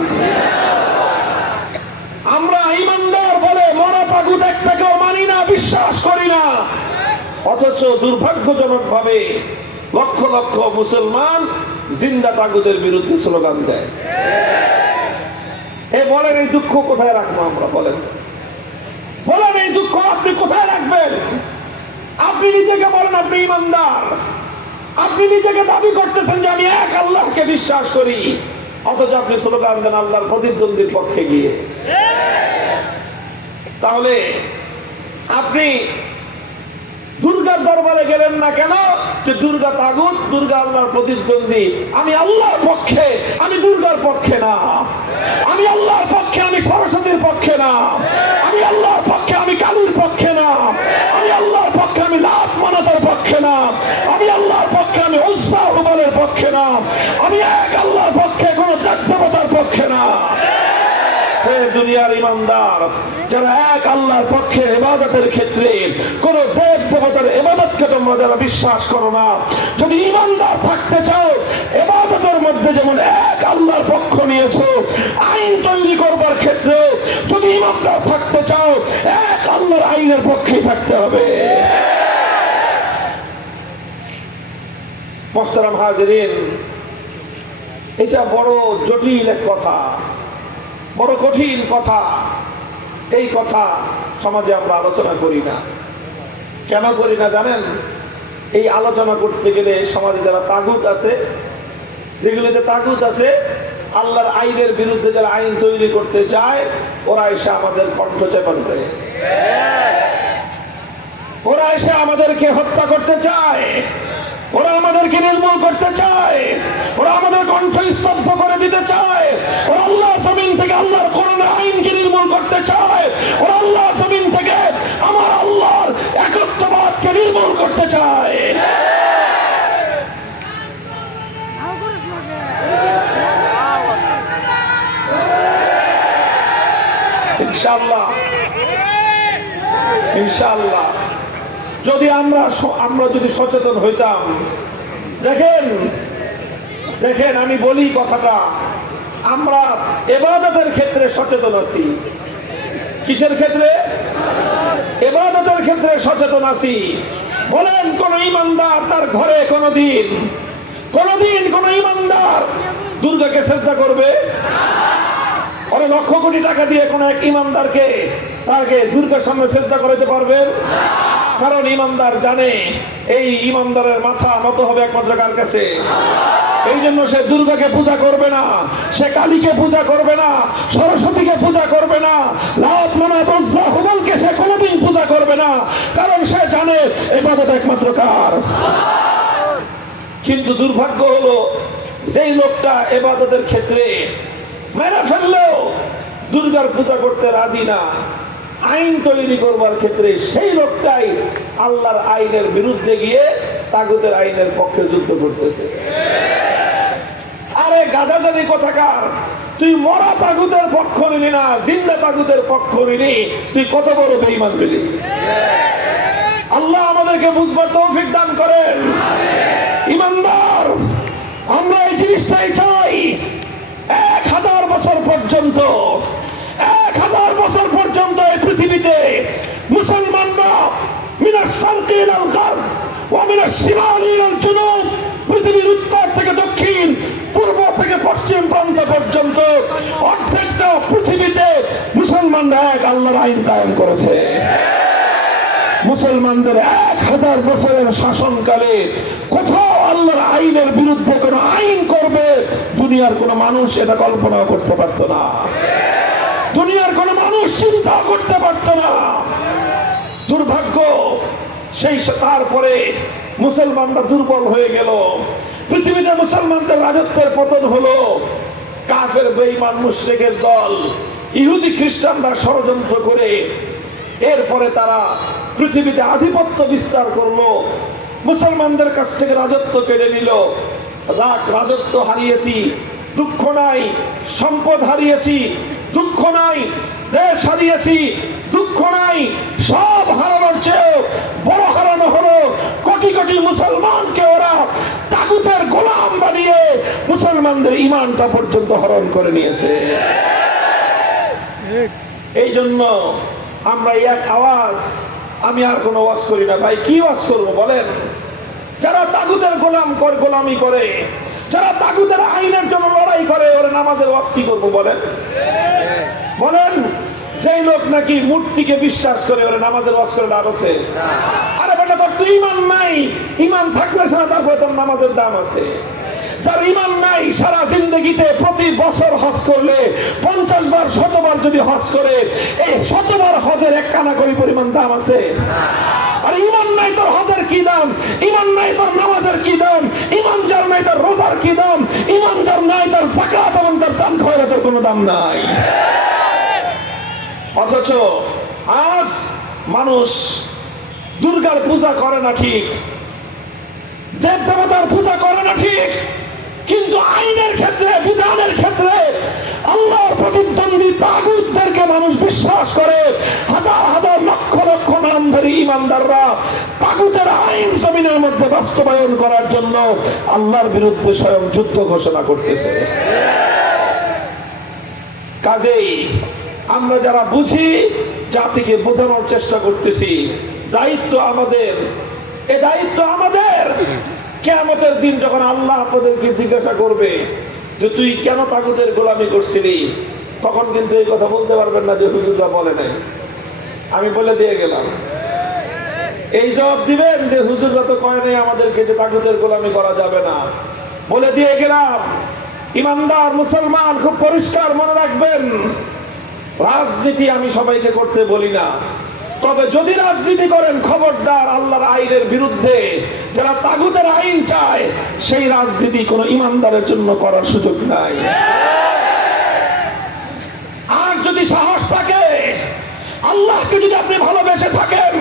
আমরা ঈমানদার বলে মরা তাগুত একটাকেও মানি না, বিশ্বাস করি না। অথচ দুর্ভাগ্যজনক ভাবে লক্ষ লক্ষ মুসলমান জিন্দা তাগুতের বিরুদ্ধে স্লোগান দেয়। বলেন এই দুঃখ কোথায় রাখবো আমরা? বলেন বলেন এই দুঃখ আপনি কোথায় রাখবেন? আপনি নিজেকে বলেন আপনি ঈমানদার, আপনি নিজেকে দাবি করতেছেন যে আমি এক আল্লাহকে বিশ্বাস করি, অথচ আপনি স্লোগান দেন আল্লাহর প্রতিদ্বন্দ্বীর পক্ষে গিয়ে। তাহলে আপনি দুর্গার দরবারে গেলেন না কেন? যে দুর্গা তাগুত, দুর্গা আল্লাহর প্রতিদ্বন্দ্বী। আমি আল্লাহর পক্ষে, আমি দুর্গার পক্ষে না। আমি আল্লাহর পক্ষে, আমি সরস্বতীর পক্ষে না। আমি আল্লাহর পক্ষে, আমি কালীর পক্ষে না। আমি আল্লাহর পক্ষে, আমি লাত মানাতের পক্ষে না। আমি আল্লাহর পক্ষে, আমি উজ্জা হুবলের পক্ষে না। আমি এক আল্লাহর পক্ষে, কোন দেবতার পক্ষে না। হে দুনিয়ার ঈমানদার, যারা এক আল্লাহর পক্ষে ইবাদতের ক্ষেত্রে কোন দেব দেবতার ইবাদতকে তোমরা যারা বিশ্বাস করো না, যদি ঈমানদার থাকতে চাও, ইবাদতের মধ্যে যেমন এক আল্লাহর পক্ষ নিয়েছো, আইন তৈরি করবার ক্ষেত্রে যদি ঈমানদার থাকতে চাও, এক আল্লাহর আইনের পক্ষেই থাকতে হবে। মুহতারাম হাজিরিন, এটা বড় জটিল এক কথা, বড় কঠিন কথা। এই কথা সমাজে আমরা আলোচনা করি না। কেন করি না জানেন? এই আলোচনা করতে গেলে সমাজে যারা তাগুত আছে, যেগুলোতে তাগুত আছে, আল্লাহর আইনের বিরুদ্ধে যারা আইন তৈরি করতে চায়, ওরা এসে আমাদের কণ্ঠ চেপে দেয়, ওরা এসে আমাদেরকে হত্যা করতে চায়, ওরা আমাদেরকে নির্মূল করতে চায়, ওরা আমাদের কণ্ঠ স্তব্ধ করে দিতে চায়, ওরা আল্লাহর জমিন থেকে আল্লাহর কোরআনের আইনকে নির্মূল করতে চায়, ওরা আল্লাহর জমিন থেকে আমার আল্লাহর একত্ববাদকে নির্মূল করতে চায়। ইনশাআল্লাহ, ইনশাআল্লাহ যদি আমরা যদি সচেতন হইতাম। দেখেন আমি বলি কথাটা, আমরা ইবাদতের ক্ষেত্রে সচেতন আছি। কিসের ক্ষেত্রে? ইবাদতের ক্ষেত্রে সচেতন আছি। বলেন কোন ঈমানদার তার ঘরে কোনদিন কোন ঈমানদার দুর্গাকে সিজদা করবে? ওরা লক্ষ কোটি টাকা দিয়ে কোন এক ঈমানদারকে তাকে দুর্গার সামনে সিজদা করাতে পারবেন? কারণ ঈমানদার জানে এই ঈমানদারের মাথা নত হবে একমাত্র কার কাছে? এই জন্য সে দুর্গাকে পূজা করবে না, সে কালীকে পূজা করবে না, সরস্বতীকে পূজা করবে না, লাত মানাত উজ্জা হুবলকে সে কোনোদিন পূজা করবে না, কারণ সে জানে ইবাদত একমাত্র কার। কিন্তু দুর্ভাগ্য হলো যেই লোকটা ইবাদতের ক্ষেত্রে মেরে ফেললেও দুর্গার পূজা করতে রাজি না, আইন তৈরি করবার ক্ষেত্রে সেই লোকটাই আল্লাহর আইনের বিরুদ্ধে গিয়ে তাগুতের আইনের পক্ষে যুদ্ধ করতেছে। আরে গাধাজানি কোথাকার, তুই মরা তাগুতের পক্ষ নিলি না, জিন্দা তাগুতের পক্ষ নিলি, তুই কত বড় বেঈমান হলি। আল্লাহ আমাদেরকে বুঝবার তৌফিক দান করেন। ইমানদার, আমরা এই জিনিসটাই চাই। 1000 বছর পর্যন্ত, 1000 বছর পর্যন্ত এই পৃথিবীতে মুসলমানরা মিনাস শারকি ইলাল গারব ওয়া মিনাস শিমালি ইলাল জুনুব, পৃথিবীর উত্তর থেকে দক্ষিণ, পূর্ব থেকে পশ্চিম প্রান্ত পর্যন্ত অর্ধেকটা পৃথিবীতে মুসলমানরা এক আল্লাহর আইন কায়েম করেছে। মুসলমানদের 1000 বছরের শাসনকালে কোথাও আল্লাহর আইনের বিরুদ্ধে কোন আইন করবে দুনিয়ার কোন মানুষ এটা কল্পনা করতে পারত না, দুনিয়ার কোন মানুষ চিন্তা করতে পারত না। দুর্ভাগ্য, সেই তারপরে মুসলমানরা দুর্বল হয়ে গেল, পৃথিবীতে মুসলমানদের রাজত্বের পতন হলো। কাফের বেঈমান মুশরিকের দল ইহুদি খ্রিস্টানরা ষড়যন্ত্র করে এরপরে তারা পৃথিবীতে আধিপত্য বিস্তার করলো, মুসলমানদের কাছ থেকে রাজত্ব কেড়ে নিল। রাজত্ব হারিয়েছি, দুঃখ নাই, সম্পদ হারিয়েছি, দুঃখ নাই, দেশ হারিয়েছি, দুঃখ নাই, সব হারানোর চেয়ে বড় হারানো হলো কোটি কোটি মুসলমানকে ওরা তাগুতের গোলাম বানিয়ে মুসলমানদের ঈমানটা পর্যন্ত হরণ করে নিয়েছে। এই জন্য আমরা এক আওয়াজ, আমি আর কোনো ওয়াজ করি না ভাই, কি ওয়াজ করবো বলেন? যারা তাগুতের গোলামি করে, যারা তাগুতের আইনের জন্য লড়াই করে, ওরা নামাজের ওয়াজ কি করবো বলেন? বলেন, সেই লোক নাকি মূর্তিকে বিশ্বাস করে, ওরা নামাজের ওয়াজ করে লাভ আছে? আরে বেটা, তোর তো ঈমান নাই, ঈমান থাকলে সারা তারপরে তোর নামাজের দাম আছে। যার ঈমান নাই সারা জিন্দগিতে প্রতি বছর হজ করলে 50 বার 100 বার যদি হজ করে, এই 100 বার হজের 1 কানাকড়ি পরিমাণ দাম আছে। আর ঈমান নাই তোর হজের কি দাম, ঈমান নাই তোর নামাজের কি দাম, ঈমান যার নাই তার রোজার কি দাম, ঈমান যার নাই তার যাকাত এবং তার দান খয়রাতের কোনো দাম নাই। অথচ আজ মানুষ দুর্গার পূজা করে না ঠিক, দেব দেবতার পূজা করে না ঠিক, কিন্তু আইনের ক্ষেত্রে, বিধানের ক্ষেত্রে আল্লাহর প্রতিদ্বন্দ্বী তাগুতদেরকে মানুষ বিশ্বাস করে। হাজার হাজার লক্ষ লক্ষ নামধারী ঈমানদাররা তাগুতের আইন জমিনের মধ্যে বাস্তবায়ন করার জন্য আল্লাহর বিরুদ্ধে স্বয়ং যুদ্ধ ঘোষণা করতেছে। কাজেই আমরা যারা বুঝি, জাতিকে বোঝানোর চেষ্টা করতেছি, দায়িত্ব আমাদের, এ দায়িত্ব আমাদের। কিয়ামতের দিন যখন আল্লাহ আপনাদেরকে জিজ্ঞাসা করবে যে তুই কেন তাগুতের গোলামি করছিলি, তখন কিন্তু এই কথা বলতে পারবেন না যে হুজুররা বলে নাই, আমি বলে দিয়ে গেলাম। এই জবাব দিবেন যে হুজুররা তো কয় নাই আমাদেরকে যে তাগুতের গোলামি করা যাবে না, বলে দিয়ে গেলাম। ইমানদার মুসলমান খুব পরিষ্কার মনে রাখবেন, রাজনীতি আমি সবাইকে করতে বলি না, তবে যদি রাজনীতি করেন খবরদার আল্লাহর আইনের বিরুদ্ধে, যারা তাগুতের আইন চায় সেই রাজনীতি কোনো ইমানদারের জন্য করার সুযোগ নাই। আর যদি সাহস থাকে, আল্লাহকে যদি আপনি ভালোবেসে থাকেন,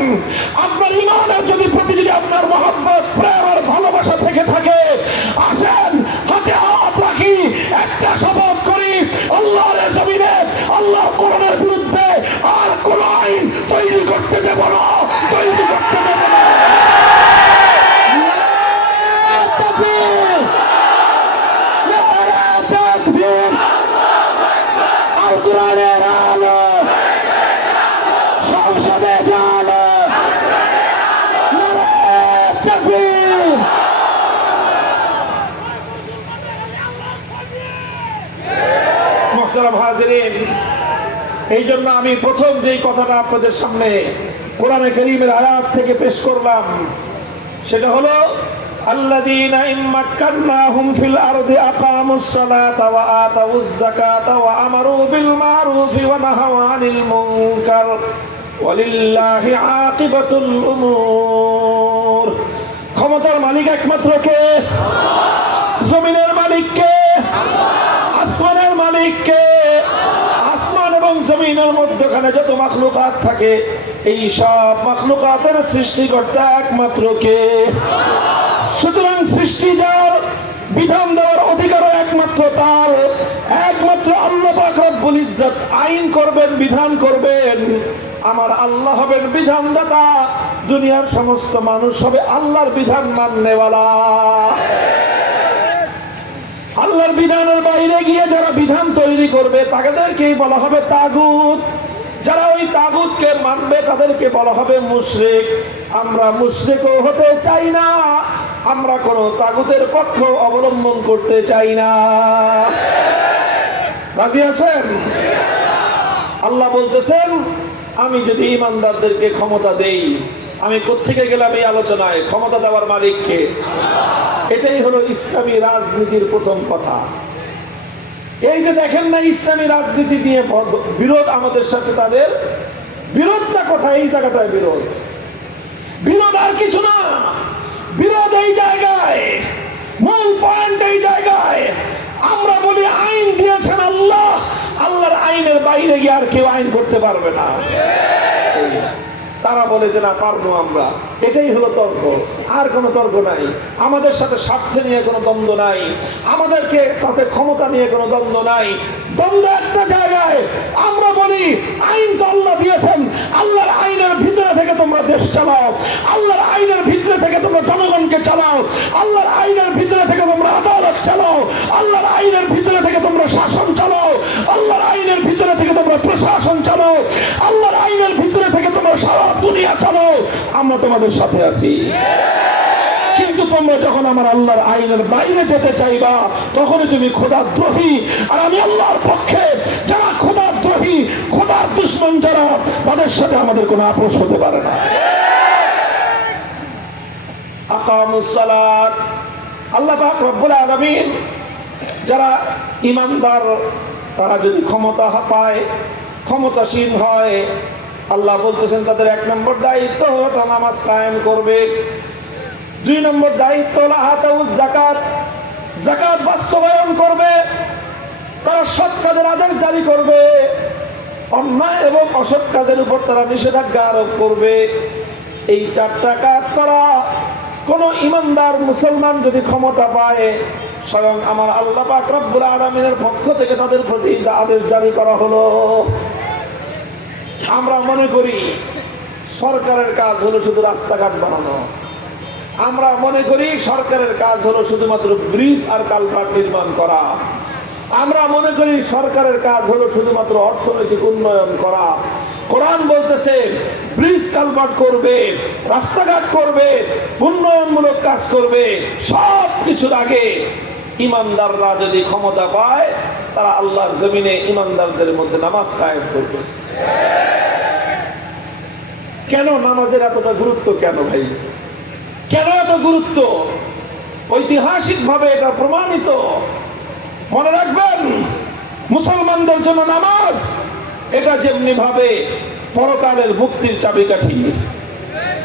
আপনার ইমানের প্রতি যদি আপনার মহব্বত, প্রেম আর ভালোবাসা থেকে থাকে, আসেন হাতে হাত রাখি, একটা শপথ করি, আল্লাহর জমিনে আল্লাহর কোরআনের বিরুদ্ধে আর কোন আইন তৈরি করতে দেব না, তৈরি করতে দেব না। আর কোরআনের আলো সংসদে জানো, মুহতারাম হাজিরিন, এই জন্য আমি প্রথম যেই কথাটা আপনাদের সামনে কোরআনে কারীমের আয়াত থেকে পেশ করলাম, সেটা হলো الذين إن مكناهم في الأرض أقاموا الصلاة وآتوا الزكاة وأمروا بالمعروف ونهوا عن المنكر ولله عاقبة الأمور ক্ষমতার মালিক একমাত্র কে? জমিনের মালিক কে? আসমানের মালিক কে? আসমান এবং জমিনের মধ্যখানে যত মাখলুকাত থাকে এই সব মাখলুকাতের সৃষ্টিকর্তা একমাত্র কে? সুতরাং সৃষ্টি যার, বিধান দেওয়ার অধিকার একমাত্র তার। একমাত্র আল্লাহ পাক রব্বুল ইজ্জত আইন করবেন, বিধান করবেন। আমার আল্লাহ হবেন বিধানদাতা, দুনিয়ার সমস্ত মানুষ হবে আল্লাহর বিধান মাননেওয়ালা। আল্লাহর বিধানের বাইরে গিয়ে যারা বিধান তৈরি করবে তাদেরকেই বলা হবে তাগুত। যারা ওই তাগুতকে মানবে তাদেরকে বলা হবে মুশরিক। আমরা মুশরিকও হতে চাই না, আমরা কোন তাগুতের পক্ষ অবলম্বন করতে চাই না। রাজি আছেন? আল্লাহ বলতেছেন আমি যদি ইমানদারদেরকে ক্ষমতা দেই, আমি কোত্থেকে গেলাম এই আলোচনায়? ক্ষমতা দেওয়ার মালিককে। এটাই হলো ইসলামী রাজনীতির প্রথম কথা। এই যে দেখেন না ইসলামী রাজনীতি নিয়ে বিরোধ আমাদের সাথে, তাদের বিরোধটা কোথায়? এই জায়গাটায় বিরোধ। বিরোধ আর কিছু না, বিরোধ এই জায়গায়, মূল পয়েন্ট এই জায়গায়। আমরা বলি আইন দিয়েছেন আল্লাহ, আল্লাহর আইনের বাইরে গিয়ে আর কেউ আইন করতে পারবে না। তারা বলে যে না পারবো আমরা। এটাই হলো তর্ক, আর কোনো তর্ক নাই। আমাদের সাথে স্বার্থ নিয়ে কোনো দ্বন্দ্ব নাই, আমাদেরকে সাথে ক্ষমতা নিয়ে কোনো দ্বন্দ্ব নাই। দ্বন্দ্ব একটা জায়গায়। আমরা বলি আইন তো আল্লাহ দিয়েছেন, আল্লাহর আইনের ভিতরে থেকে তোমরা দেশ চালাও, আল্লাহর আইনের ভিতরে থেকে তোমরা জনগণকে চালাও, আল্লাহর আইনের ভিতরে থেকে তোমরা আদালত চালাও, আল্লাহর আইনের ভিতরে থেকে তোমরা শাসন চালাও, আল্লাহর আইনের ভিতরে থেকে তোমরা প্রশাসন চালাও, আল্লাহর আইনের ভিতরে থেকে তোমরা সারা দুনিয়া চালাও। আমরা তোমাদের সাথে আছি। কিন্তু তোমরা যখন আমার আল্লাহর আইনের বাইরে যেতে চাইবা তখনই তুমি খোদার দ্রোহী। আর আমি আল্লাহর পক্ষে। যারা খোদার দ্রোহী, খোদার দুশমন যারা, তাদের সাথে আমাদের কোনো আপোষ হতে পারে না। আকামুস সালাত, আল্লাহ পাক রব্বুল আলামিন যারা ঈমানদার তারা যদি ক্ষমতা পায়, ক্ষমতাসীন হয়, আল্লাহ বলতেছেন তাদের 1 নম্বর দায়িত্ব হলো নামাজ কায়েম করবে। 2 নম্বর দায়িত্ব হলো আতাউজ যাকাত, যাকাত বাস্তবায়ন করবে। তারা সৎ কাজের আদেশ জারি করবে, অন্যায় এবং অসৎ কাজের উপর তারা নিষেধাজ্ঞা আরোপ করবে। এই 4টা কাজ করা কোন ইমানদার মুসলমান যদি ক্ষমতা পায়, স্বয়ং আমার আল্লাহ পাক রব্বুল আলামিনের পক্ষ থেকে তাদের প্রতি আদেশ জারি করা হলো। আমরা মনে করি সরকারের কাজ হলো শুধু রাস্তাঘাট বানানো, আমরা মনে করি সরকারের কাজ হলো শুধুমাত্র ব্রিজ আর কালভার্ট নির্মাণ করা, আমরা মনে করি সরকারের কাজ হলো শুধুমাত্র অর্থনৈতিক উন্নয়ন করা। কোরআন বলতেছে ব্রিজ কালভার্ট করবে, রাস্তাঘাট করবে, উন্নয়নমূলক কাজ করবে। সব কিছুর আগে ইমানদাররা যদি ক্ষমতা পায় তারা আল্লাহর জমিনে ইমানদারদের মধ্যে নামাজ কায়েম করবে। কেন নামাজের এতটা গুরুত্ব? কেন ভাই, কেন এত গুরুত্ব? ঐতিহাসিক ভাবে এটা প্রমাণিত। মনে রাখবেন, মুসলমানদের জন্য নামাজ এটা যেমনি ভাবে পরকালের মুক্তির চাবিকাঠি।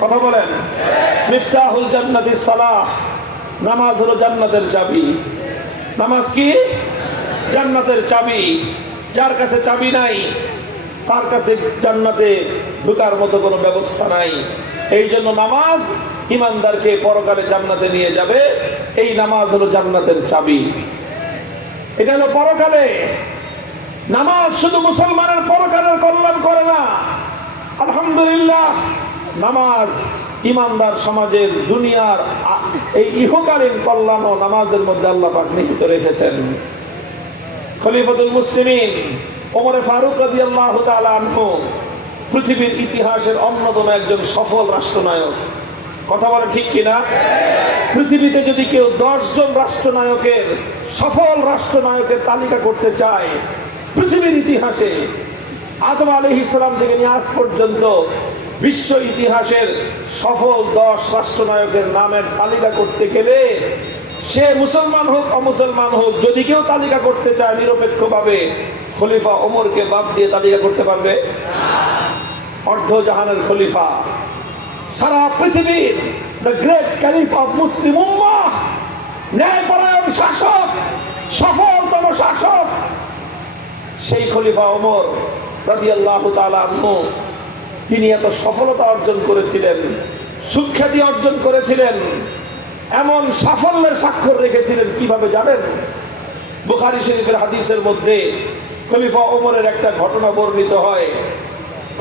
কথা বলেন, মিফতাহুল জান্নাতিস সালাহ, নামাজ হলো জান্নাতের চাবি। নামাজ কি? জান্নাতের চাবি। যার কাছে চাবি নাই তার কাছে জান্নাতে ঢোকার মতো কোনো ব্যবস্থা নাই। এই জন্য নামাজ ইমানদারকে পরকালে জান্নাতে নিয়ে যাবে। এই নামাজ হলো জান্নাতের চাবি। এটা হলো পরকালে। নামাজ শুধু মুসলমানের পরকালের কল্যাণ করে না, আলহামদুলিল্লাহ নামাজ ইমানদার সমাজের দুনিয়ার এই ইহকালীন কল্যাণ ও নামাজের মধ্যে আল্লাহ পাক নিহিত রেখেছেন। খলিফাতুল মুসলিমিন ওমর ফারুক রাদিয়াল্লাহু তাআলা আনহু পৃথিবীর ইতিহাসের অন্যতম একজন সফল রাষ্ট্রনায়ক। কথা বলে ঠিক কিনা? পৃথিবীতে যদি কেউ 10 জন রাষ্ট্রনায়কের, সফল রাষ্ট্রনায়কের তালিকা করতে চায় পৃথিবীর ইতিহাসে, আদম আলাইহিস সালাম থেকে নিয়ে আজ পর্যন্ত বিশ্ব ইতিহাসের সফল 10 রাষ্ট্রনায়কের নামের তালিকা করতে গেলে সে মুসলমান হোক অমুসলমান হোক, যদি কেউ তালিকা করতে চায় নিরপেক্ষভাবে, খলিফা ওমরকে বাদ দিয়ে তালিকা করতে পারবে? অর্ধজাহানের খলিফা, সারা পৃথিবীর the great caliph of Muslim উম্মাহ, ন্যায়পরায়ণ শাসক, সফলতম শাসক, সেই খলিফা ওমর রাদিয়াল্লাহু তাআলা আনহু, তিনি এত সফলতা অর্জন করেছিলেন, সুখ্যাতি অর্জন করেছিলেন, এমন সাফল্যের স্বাক্ষর রেখেছিলেন কিভাবে জানেন? বুখারী শরীফের হাদিসের মধ্যে খলিফা ওমরের একটা ঘটনা বর্ণিত হয়।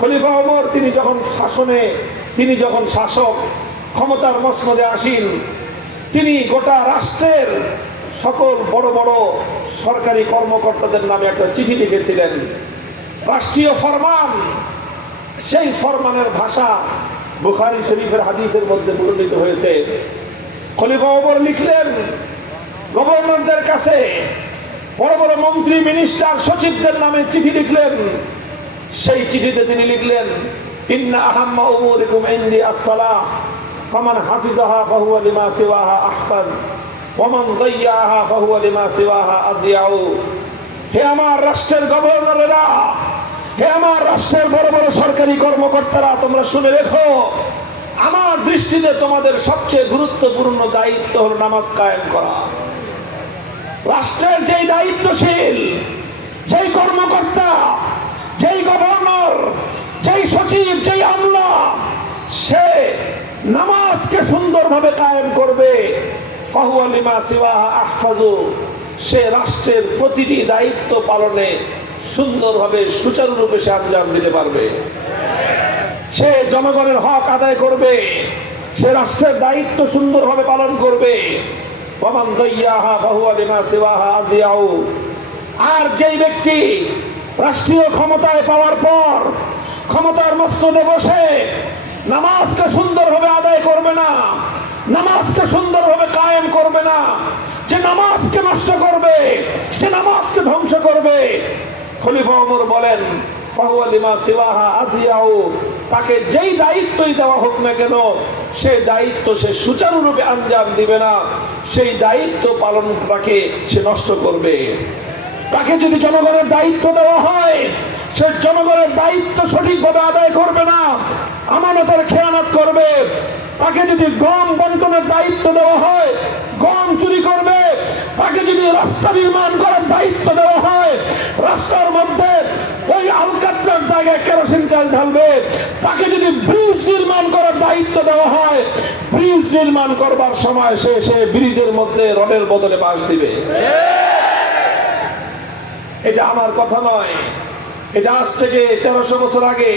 খলিফা ওমর তিনি যখন শাসক, ক্ষমতার মসনদে আসীন, তিনি গোটা রাষ্ট্রের সকল বড় বড় সরকারি কর্মকর্তাদের নামে একটা চিঠি লিখেছিলেন, রাষ্ট্রীয় ফরমান। সেই ফরমানের ভাষা বুখারী শরীফের হাদিসের মধ্যে বর্ণিত হয়েছে। খলিফা ওমর লিখলেন গভর্নরদের কাছে, বড় বড় মন্ত্রী, মিনিস্টার, সচিবদের নামে চিঠি লিখলেন। সেই চিঠিতে তিনি লিখলেন, ইন্না আহাম্মা উমুরিকুম ইনদি আস-সালাহ ফামান হাফিজাহা ফাহুয়া লিমা সিওয়াহা আহফাজ ওয়া মান দাইয়াহা ফাহুয়া লিমা সিওয়াহা আদিয়াউ। হে আমার রাষ্ট্রের গভর্নরেরা, হে আমার রাষ্ট্রের বড় বড় সরকারি কর্মকর্তারা, তোমরা শুনে রেখো, আমার দৃষ্টিতে তোমাদের সবচেয়ে গুরুত্বপূর্ণ দায়িত্ব হলো নামাজ কায়েম করা। রাষ্ট্রের যেই দায়িত্বশীল, যেই কর্মকর্তা, যেই গভর্নর, যেই সচিব, যেই আমলা, সে নামাজকে সুন্দরভাবে কায়েম করবে, ফাহুয়া লিমা সিওয়াহা আহফাজু, সে রাষ্ট্রের প্রতিটি দায়িত্ব পালনে সুন্দরভাবে সুচারুরূপে সে আঞ্জাম দিতে পারবে। সে জনগণের হক আদায় করবে, সে রাষ্ট্রের দায়িত্ব সুন্দরভাবে পালন করবে। ওয়ামান দাইয়াহা ফাহুয়া লিমা সিওয়াহা আদিয়াউ। আর যেই ব্যক্তি রাষ্ট্রীয় ক্ষমতায় পাওয়ার পর ক্ষমতার মসনদে বসে নামাজকে সুন্দরভাবে আদায় করবে না, নামাজকে সুন্দরভাবে কায়েম করবে না, যে নামাজকে নষ্ট করবে, যে নামাজকে ধ্বংস করবে, খলিফা ওমর বলেন ফাহুয়া লিমা সিওয়াহা আদিয়াউ, তাকে যেই দায়িত্বই দেওয়া হোক না কেন, সেই দায়িত্ব সে সুচারুরূপে আঞ্জাম দিবে না, সেই দায়িত্ব পালনটাকে সে নষ্ট করবে। তাকে যদি জনগণের দায়িত্ব দেওয়া হয়, সে জনগণের দায়িত্ব সঠিকভাবে আদায় করবে না, আমানতের খেয়ানত করবে। তাকে যদি গম বন্টনের দায়িত্ব দেওয়া হয়, গম চুরি করবে। তাকে যদি রাস্তা নির্মাণ করার দায়িত্ব দেওয়া হয়, রাস্তার মধ্যে ওই আলকাতরার জায়গায় কেরোসিন তেল ঢালবে। তাকে যদি ব্রিজ নির্মাণ করার দায়িত্ব দেওয়া হয়, ব্রিজ নির্মাণ করবার সময় সে ব্রিজের মধ্যে রডের বদলে বাঁশ দিবে। এটা আমার কথা নয়, এটা আজ থেকে 1300 বছর আগে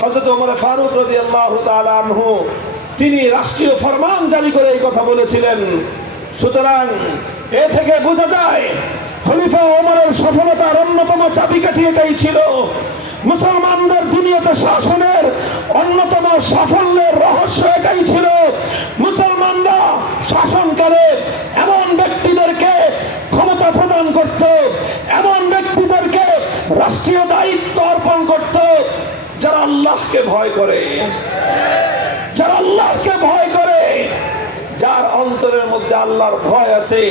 হযরত ওমর ফারুক রাদিয়াল্লাহু তাআলা আনহু তিনি রাষ্ট্রীয় ফরমান জারি করে এই কথা বলেছিলেন। সুতরাং এ থেকে বোঝা যায় খলিফা ওমরের সফলতার অন্যতম চাবিকাঠি এটাই ছিল। মুসলমানদের দুনিয়াতে শাসনের অন্যতম সাফল্যের রহস্য এটাই ছিল। মুসলমানরা শাসনকালে এমন ব্যক্তিদেরকে ক্ষমতা প্রদান করত, এমন ব্যক্তিদেরকে রাষ্ট্রীয় দায়িত্ব অর্পণ করত যারা আল্লাহকে ভয় করে, যারা আল্লাহকে ভয় করে, যার অন্তরের মধ্যে আল্লাহর ভয় আছে,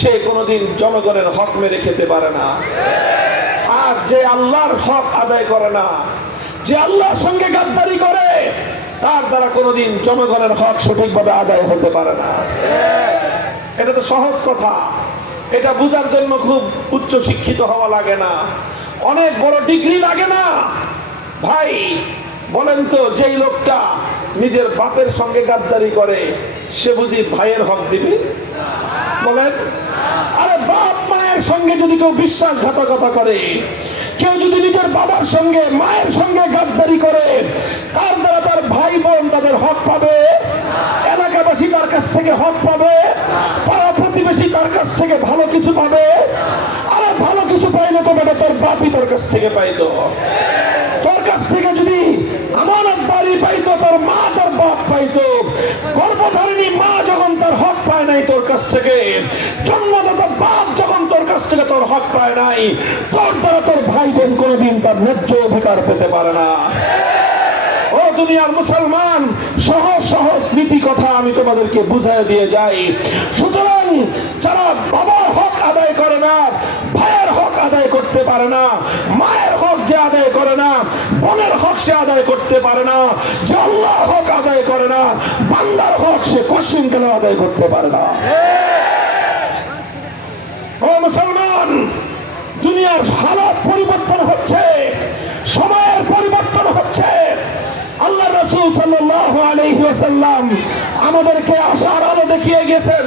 সে কোনোদিন জনগণের হক মেরে খেতে পারে না। আর যে আল্লাহর হক আদায় করে না, যে আল্লাহর সঙ্গে গাদ্দারি করে, তার দ্বারা কোনোদিন জনগণের হক সঠিকভাবে আদায় হতে পারে না। এটা তো সহজ কথা, এটা বোঝার জন্য খুব উচ্চ শিক্ষিত হওয়া লাগে না, অনেক বড় ডিগ্রি লাগে না। ভাই বলেন তো, যেই লোকটা নিজের বাপের সঙ্গে গাদ্দারি করে, সে বুঝি ভাইয়ের হক দিবে? বলেন। আরে বাপ মায়ের সঙ্গে যদি কেউ বিশ্বাসঘাতকতা করে, কেউ যদি নিজের বাবার সঙ্গে মায়ের সঙ্গে গাদ্দারি করে, তার দ্বারা তার ভাই বোন তাদের হক পাবে? এলাকাবাসী তার কাছ থেকে হক পাবে? পাড়া প্রতিবেশী তার কাছ থেকে ভালো কিছু পাবে? আরে ভালো কিছু পাইলে তো বেটা তোর বাপই তোর কাছ থেকে পাইতো। তোর কাছ থেকে যদি আমানত বাড়ি পাইতো, তোর মা তোর বাপ পাইতো। গর্ভধারিণী মা যখন তার হক পায় নাই তোর কাছ থেকে, জন্মদাতা বাপ যখন তোর কাছ থেকে তোর হক পায় নাই, তোর দ্বারা তোর ভাই বোন কোনোদিন তার ন্যায্য অধিকার পেতে পারে না। ও দুনিয়ার মুসলমান, সহজ সহজ নীতি কথা আমি তোমাদেরকে বুঝাই দিয়ে যাই। সুতরাং যারা বাবার হক আদায় করে না, ভাইয়ের হক আদায় করতে পারে না, মায়ের হক যে আদায় করে না, বোনের হক সে আদায় করতে পারে না, যে আল্লাহর হক আদায় করে না, বান্দার হক সে কোশ্চিন কেন আদায় করতে পারে না। ও মুসলমান, দুনিয়ার হালাত পরিবর্তন হচ্ছে, সময়ের পরিবর্তন হচ্ছে। আল্লাহ রাসূল সাল্লাল্লাহু আলাইহি ওয়াসাল্লাম আমাদেরকে আশার আলো দেখিয়ে গিয়েছেন,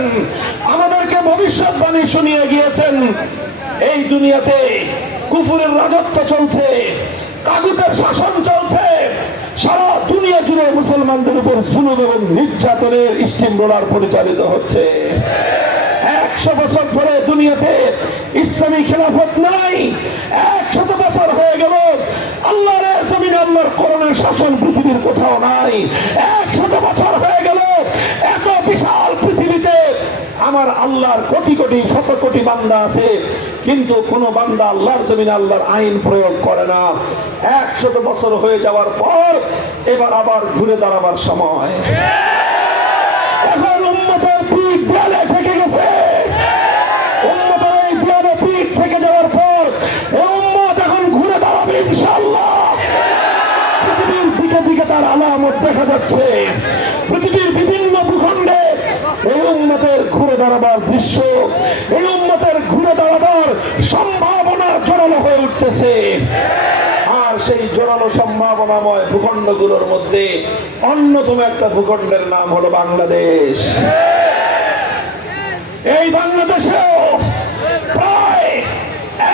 আমাদেরকে ভবিষ্যৎবাণী শুনিয়ে গিয়েছেন। এই দুনিয়াতে কুফরের রাজত্ব চলছে, তাগুতের শাসন চলছে, সারা দুনিয়া জুড়ে মুসলমানদের উপর জুলুম এবং নির্যাতনের স্টিম রোলার পরিচালিত হচ্ছে। 100 বছর ধরে দুনিয়াতে ইসলামী খেলাফত নাই। 100 বছর হয়ে গেল আল্লাহর জমিনে আল্লাহর কোরআনের শাসন পৃথিবীর কোথাও নাই। 100 বছর হয়ে গেল এত বিশাল পৃথিবীতে আমার আল্লাহর কোটি কোটি শত কোটি বান্দা আছে, কিন্তু কোন বান্দা আল্লাহর জমিনে আল্লাহর আইন প্রয়োগ করে না। 100 বছর হয়ে যাওয়ার পর এবার আবার ঘুরে দাঁড়াবার সময়। এখন উম্মতের পিঠ দেয়ালে ঠেকে গেছে। উম্মতের এই দেয়ালে পিঠ থেকে যাওয়ার পর এই উম্মত এখন ঘুরে দাঁড়াবে ইনশাআল্লাহ। পৃথিবীর দিকে দিকে তার আলামত দেখা যাচ্ছে। পৃথিবীর বিভিন্ন ভূখণ্ডে এই উম্মতের ঘুরে দাঁড়াবার দৃশ্য, এই উম্মতের ঘুরে দাঁড়াবার সম্ভাবনা জোরালো হয়ে উঠতেছে। আর সেই জোরালো সম্ভাবনাময় ভূখণ্ডগুলোর মধ্যে অন্যতম একটা ভূখণ্ডের নাম হলো বাংলাদেশ। এই বাংলাদেশেও প্রায়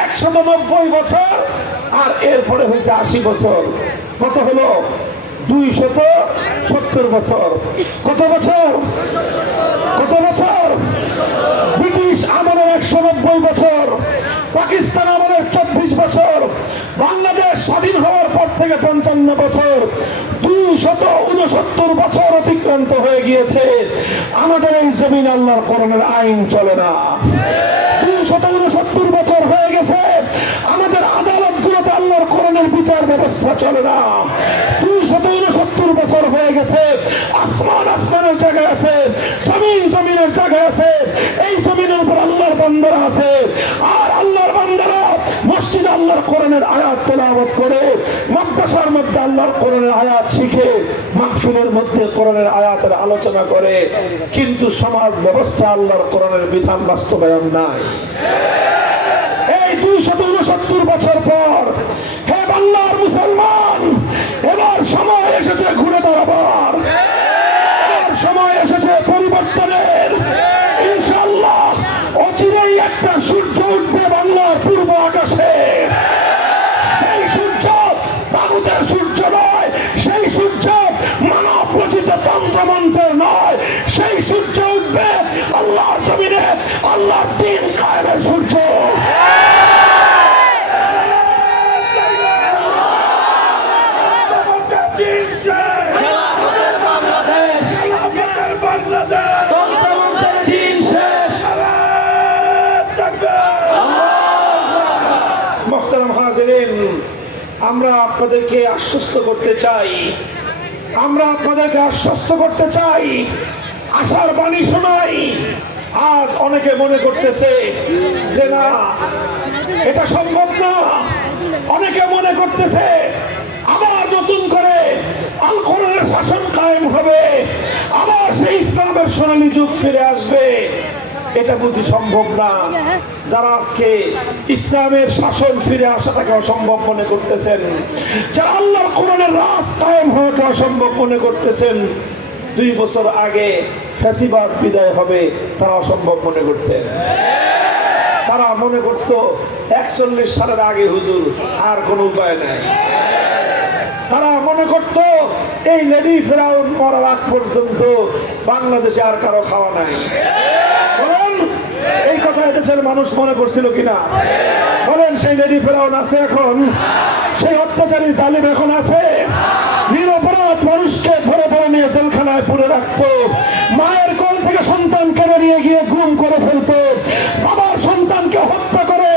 190 বছর, আর এরপরে হয়েছে 80 বছর। কত হলো? 270 বছর। কত বছর? কত বছর? ব্রিটিশ আমলের 190 বছর, পাকিস্তান আমলের 24 বছর, বাংলাদেশ স্বাধীন হওয়ার পর থেকে 55 বছর, 269 বছর অতিক্রান্ত হয়ে গিয়েছে। আমাদের এই জমিন আল্লাহর কোরআনের আইন চলে না। 269 বছর হয়ে গেছে আমাদের আদালতগুলোতে আল্লাহর কোরআনের বিচার ব্যবস্থা চলে না। 269 বছর হয়ে গেছে আসমান আসমানের জায়গায় আছে, জমিন জমিনের জায়গায় আছে। এই জমিনের উপর আল্লাহর বান্দারা আছে, আর আল্লাহর বান্দারা মসজিদে আল্লাহর কোরআনের আয়াত তেলাওয়াত করে, মাদ্রাসার মধ্যে আল্লাহর কোরআনের আয়াত শিখে, মাহফিলের মধ্যে কোরআনের আয়াতের আলোচনা করে, কিন্তু সমাজ ব্যবস্থা আল্লাহর কোরআনের বিধান বাস্তবায়ন নাই। এই 269 বছর পর হে বাংলার মুসলমান, এবার সময় এসেছে ঘুরে দাঁড়াবার, এবার সময় এসেছে পরিবর্তনের। ইনশাআল্লাহ অচিরেই একটা সূর্য উঠবে বাংলার পূর্ব আকাশে। সেই সূর্য তাগুতের সূর্য নয়, সেই সূর্য মানব রচিত তন্ত্রমন্ত্রের নয়, সেই সূর্য উঠবে আল্লাহর জমিনে আল্লাহর দ্বীন কায়েমের সূর্য। মোহতারাম হাজিরিন, আমরা আপনাদেরকে আশ্বস্ত করতে চাই, আমরা আপনাদেরকে আশ্বস্ত করতে চাই, আশার বাণী শোনাই। আজ অনেকে মনে করতেছে যে না, এটা সম্ভব না। অনেকে মনে করতেছে আবার নতুন করে আল কোরআনের শাসন কায়েম হবে, আবার সেই ইসলামের সোনালী যুগ ফিরে আসবে। এটা বুঝি সম্ভব না। যারা আজকে ইসলামের শাসন ফিরে আসাটাকে অসম্ভব মনে করতেছেন, যারা আল্লাহর কোরআনের রাজ কায়েম হওয়াকে অসম্ভব মনে করতেছেন, 2 বছর আগে ফ্যাসিবাদ বিদায় হবে তারা অসম্ভব মনে করতেন। তারা মনে করত 41 সালের আগে হুজুর আর কোনো উপায় নাই। তারা মনে করত এই লেডি ফেরাউন মরার আগ পর্যন্ত বাংলাদেশে আর কারো খাওয়া নাই। বলেন এই কথা এদেশের মানুষ মনে করছিল কিনা? বলেন সেই লেডি ফেরাউন আছে এখন? সেই অত্যাচারী জালিম এখন আছে? নিরপরাধ মানুষকে ধরে ধরে নিয়ে জেলখানায় পুরে রাখতো, মায়ের কোল থেকে সন্তান কেড়ে নিয়ে গিয়ে গুম করে ফেলতো, বাবার সন্তানকে হত্যা করে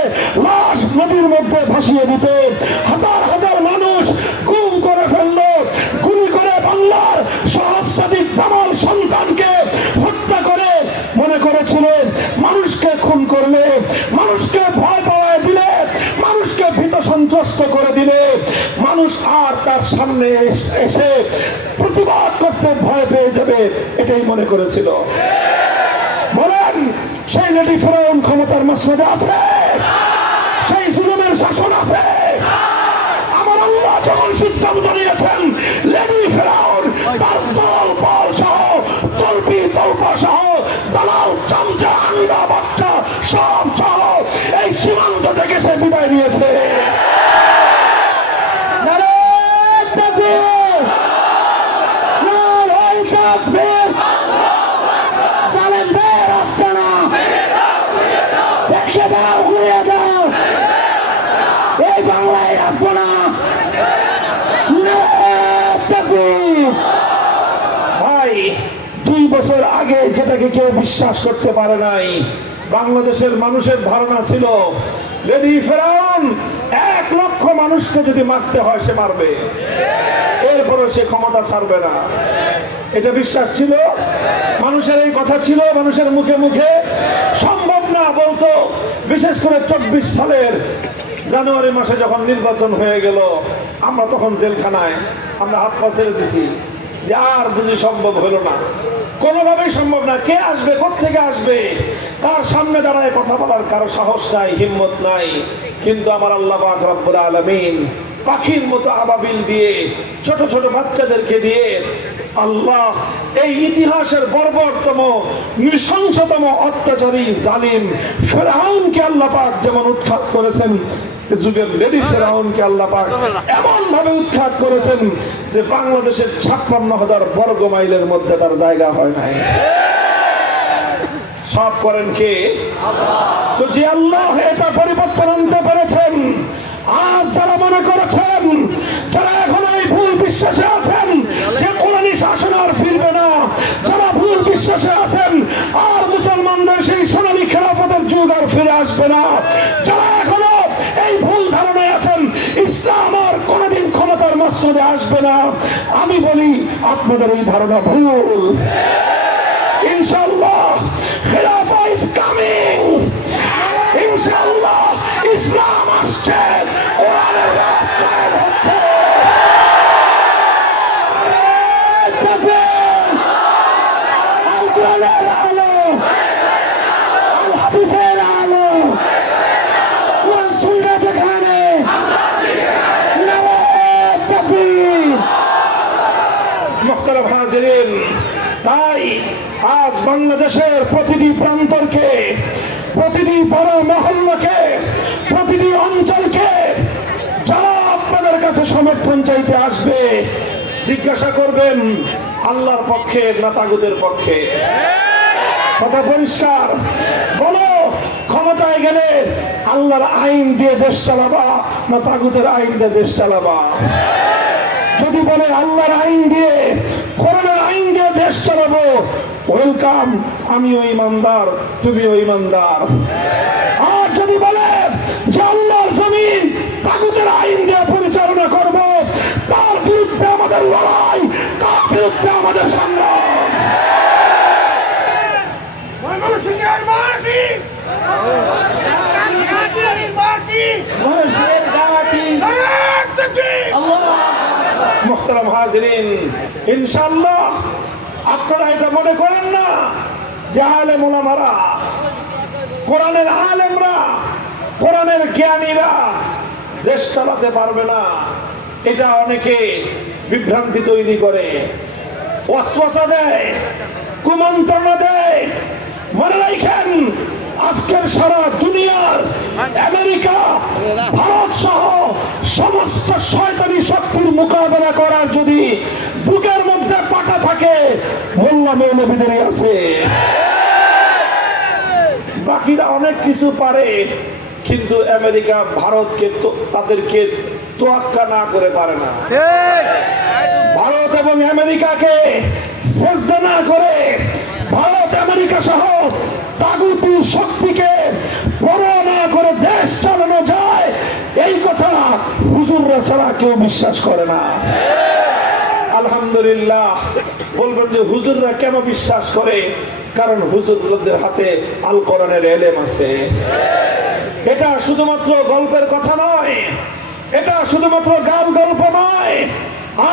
লাশ নদীর মধ্যে ভাসিয়ে দিত, হাজার হাজার মানুষ গুম করে ফেললো, গুলি করে করলে, মানুষকে ভয় পাওয়ায় দিলে, মানুষকে ভীত সন্ত্রস্ত করে দিলে, মানুষ আর তার সামনে এসে প্রতিবাদ করতে ভয় পেয়ে যাবে, এটাই মনে করেছিল। বলেন, সেই লেডি ফেরাউন ক্ষমতার মসনদে আছে? সেই জুলুমের শাসন আছে? আমার আল্লাহ যখন সিদ্ধান্ত নিয়েছেন লেডি ফেরাউন তার দল বল সহ, তল্পি তল্পা সহ, দালাল চামচা আন্ডা বাচ্চা সব সহ এই সীমান্ত থেকে সে বিদায় নিয়েছে। নারায়ে তাকবীর, নারায়ে তাকবীর। জালেমদের আস্তানা দেখে দাও, ঘুরিয়ে দাও, এই বাংলায় রাখবো না। ভাই, 2 বছর আগে যেটাকে কেউ বিশ্বাস করতে পারে নাই, বাংলাদেশের মানুষের ধারণা ছিল লেডি ফেরাউন 1 লক্ষ মানুষকে যদি মারতে হয় সে মারবে, এরপরে সে ক্ষমতা ছাড়বে না। এটা বিশ্বাস ছিল, মানুষের এই কথা ছিল, মানুষের মুখে মুখে। সম্ভব না বলতো। বিশেষ করে 24 সালের জানুয়ারি মাসে যখন নির্বাচন হয়ে গেল, আমরা তখন জেলখানায় আমরা হাত পা ছেড়ে দিছি যে আর বুঝি সম্ভব হলো না, কোনোভাবেই সম্ভব না। কে আসবে, কোত্থেকে আসবে, তার সামনে দাঁড়ায় কথা বলার কারো সাহস নাই, হিম্মত নাই। কিন্তু আমার আল্লাহ পাক রব্বুল আলামিন পাখির মতো আবাবিল দিয়ে, ছোট ছোট বাচ্চাদেরকে দিয়ে আল্লাহ এই ইতিহাসের বর্বরতম নৃশংসতম অত্যাচারী জালিম ফেরাউনকে আল্লাহ পাক যেমন উৎখাত করেছেন, যুগের লেডি ফেরাউনকে আল্লাহ পাক এমন ভাবে উৎখাত করেছেন যে বাংলাদেশের 56,000 বর্গ মাইলের মধ্যে তার জায়গা হয় নাই। সব করেন কে? তো যে আল্লাহ এটা পরিবর্তন আনতে পেরেছেন, আজ যারা মনে করেছেন, যারা এখন এই ভুল বিশ্বাসে আছেন যে কোরআনী শাসন আর ফিরবে না, যারা ভুল বিশ্বাসে আছেন আর মুসলমানদের সেই সোনালী খেলাফতের যুগ আর ফিরে আসবে না, যারা এখনো এই ভুল ধারণায় আছেন ইসলাম আর কোনদিন ক্ষমতার মসনদে আসবে না, আমি বলি আপনাদের এই ধারণা ভুল। ইনশাআল্লাহ খেলাফা ইজ কামিং, ইনশাআল্লাহ ইসলাম আসছে, কোরআনের রাজ কায়েম হচ্ছে। আল কোরআনের আলো, আল হাদিসের আলো, কোরআন সুন্নাহ যেখানে, নারায়ে তাকবীর। মুহতারাম হাজিরিন, তাই আজ বাংলাদেশের প্রতিটি প্রান্তরকে, প্রতিটি বড় মহল্লাকে, প্রতিটি অঞ্চলকে যারা আপনাদের কাছে সমর্থন চাইতে আসবে, জিজ্ঞাসা করবেন আল্লাহর পক্ষে না তাগুতের পক্ষে। কথা পরিষ্কার বলো, ক্ষমতায় গেলে আল্লাহর আইন দিয়ে দেশ চালাবা না তাগুতের আইন দিয়ে দেশ চালাবা? যদি বলে আল্লাহর আইন দিয়ে, কোরআনের আইন দিয়ে দেশ চালাবো, ওয়েলকাম, আমিও ইমানদার, তুমিও ইমানদার। আর যদি বলে যে আল্লাহর জমিন তাগুতের আইন দিয়ে পরিচালনা করব, তার বিরুদ্ধে আমাদের লড়াই, তার বিরুদ্ধে আমাদের সংগ্রাম। মুহতারাম হাজিরিন, ইনশাআল্লাহ আপনারা এটা মনে করেন না যে আলেম ওলামারা, কোরআনের আলেমরা, কোরআনের জ্ঞানীরা দেশ চালাতে পারবে না। এটা অনেকে বিভ্রান্তি তৈরি করে, ওয়াসওয়াসা দেয়, কুমন্ত্রণা দেয়। মনে রাখেন, আজকের সারা দুনিয়ার আমেরিকা, ভারত সহ সমস্ত শয়তানি শক্তির মোকাবেলা করার যদি বুকের মধ্যে পাটা থাকে, মোল্লা মৌলবীদেরই আছে। বাকিরা অনেক কিছু পারে, কিন্তু আমেরিকা ভারতকে তাদেরকে তোয়াক্কা না করে পারে না। ভারত এবং আমেরিকাকে সেজদা না করে, ভারত আমেরিকা সহ তাগুতি শক্তিকে পরোয়া না করে দেশ চালানো যায়, এই কথা হুজুররা ছাড়া কেউ বিশ্বাস করে না। আলহামদুলিল্লাহ। বলবেন যে হুজুররা কেন বিশ্বাস করে? কারণ হুজুরদের হাতে আল কোরআনের এলেম আছে। এটা শুধুমাত্র গল্পের কথা নয়, এটা শুধুমাত্র গান গল্প নয়।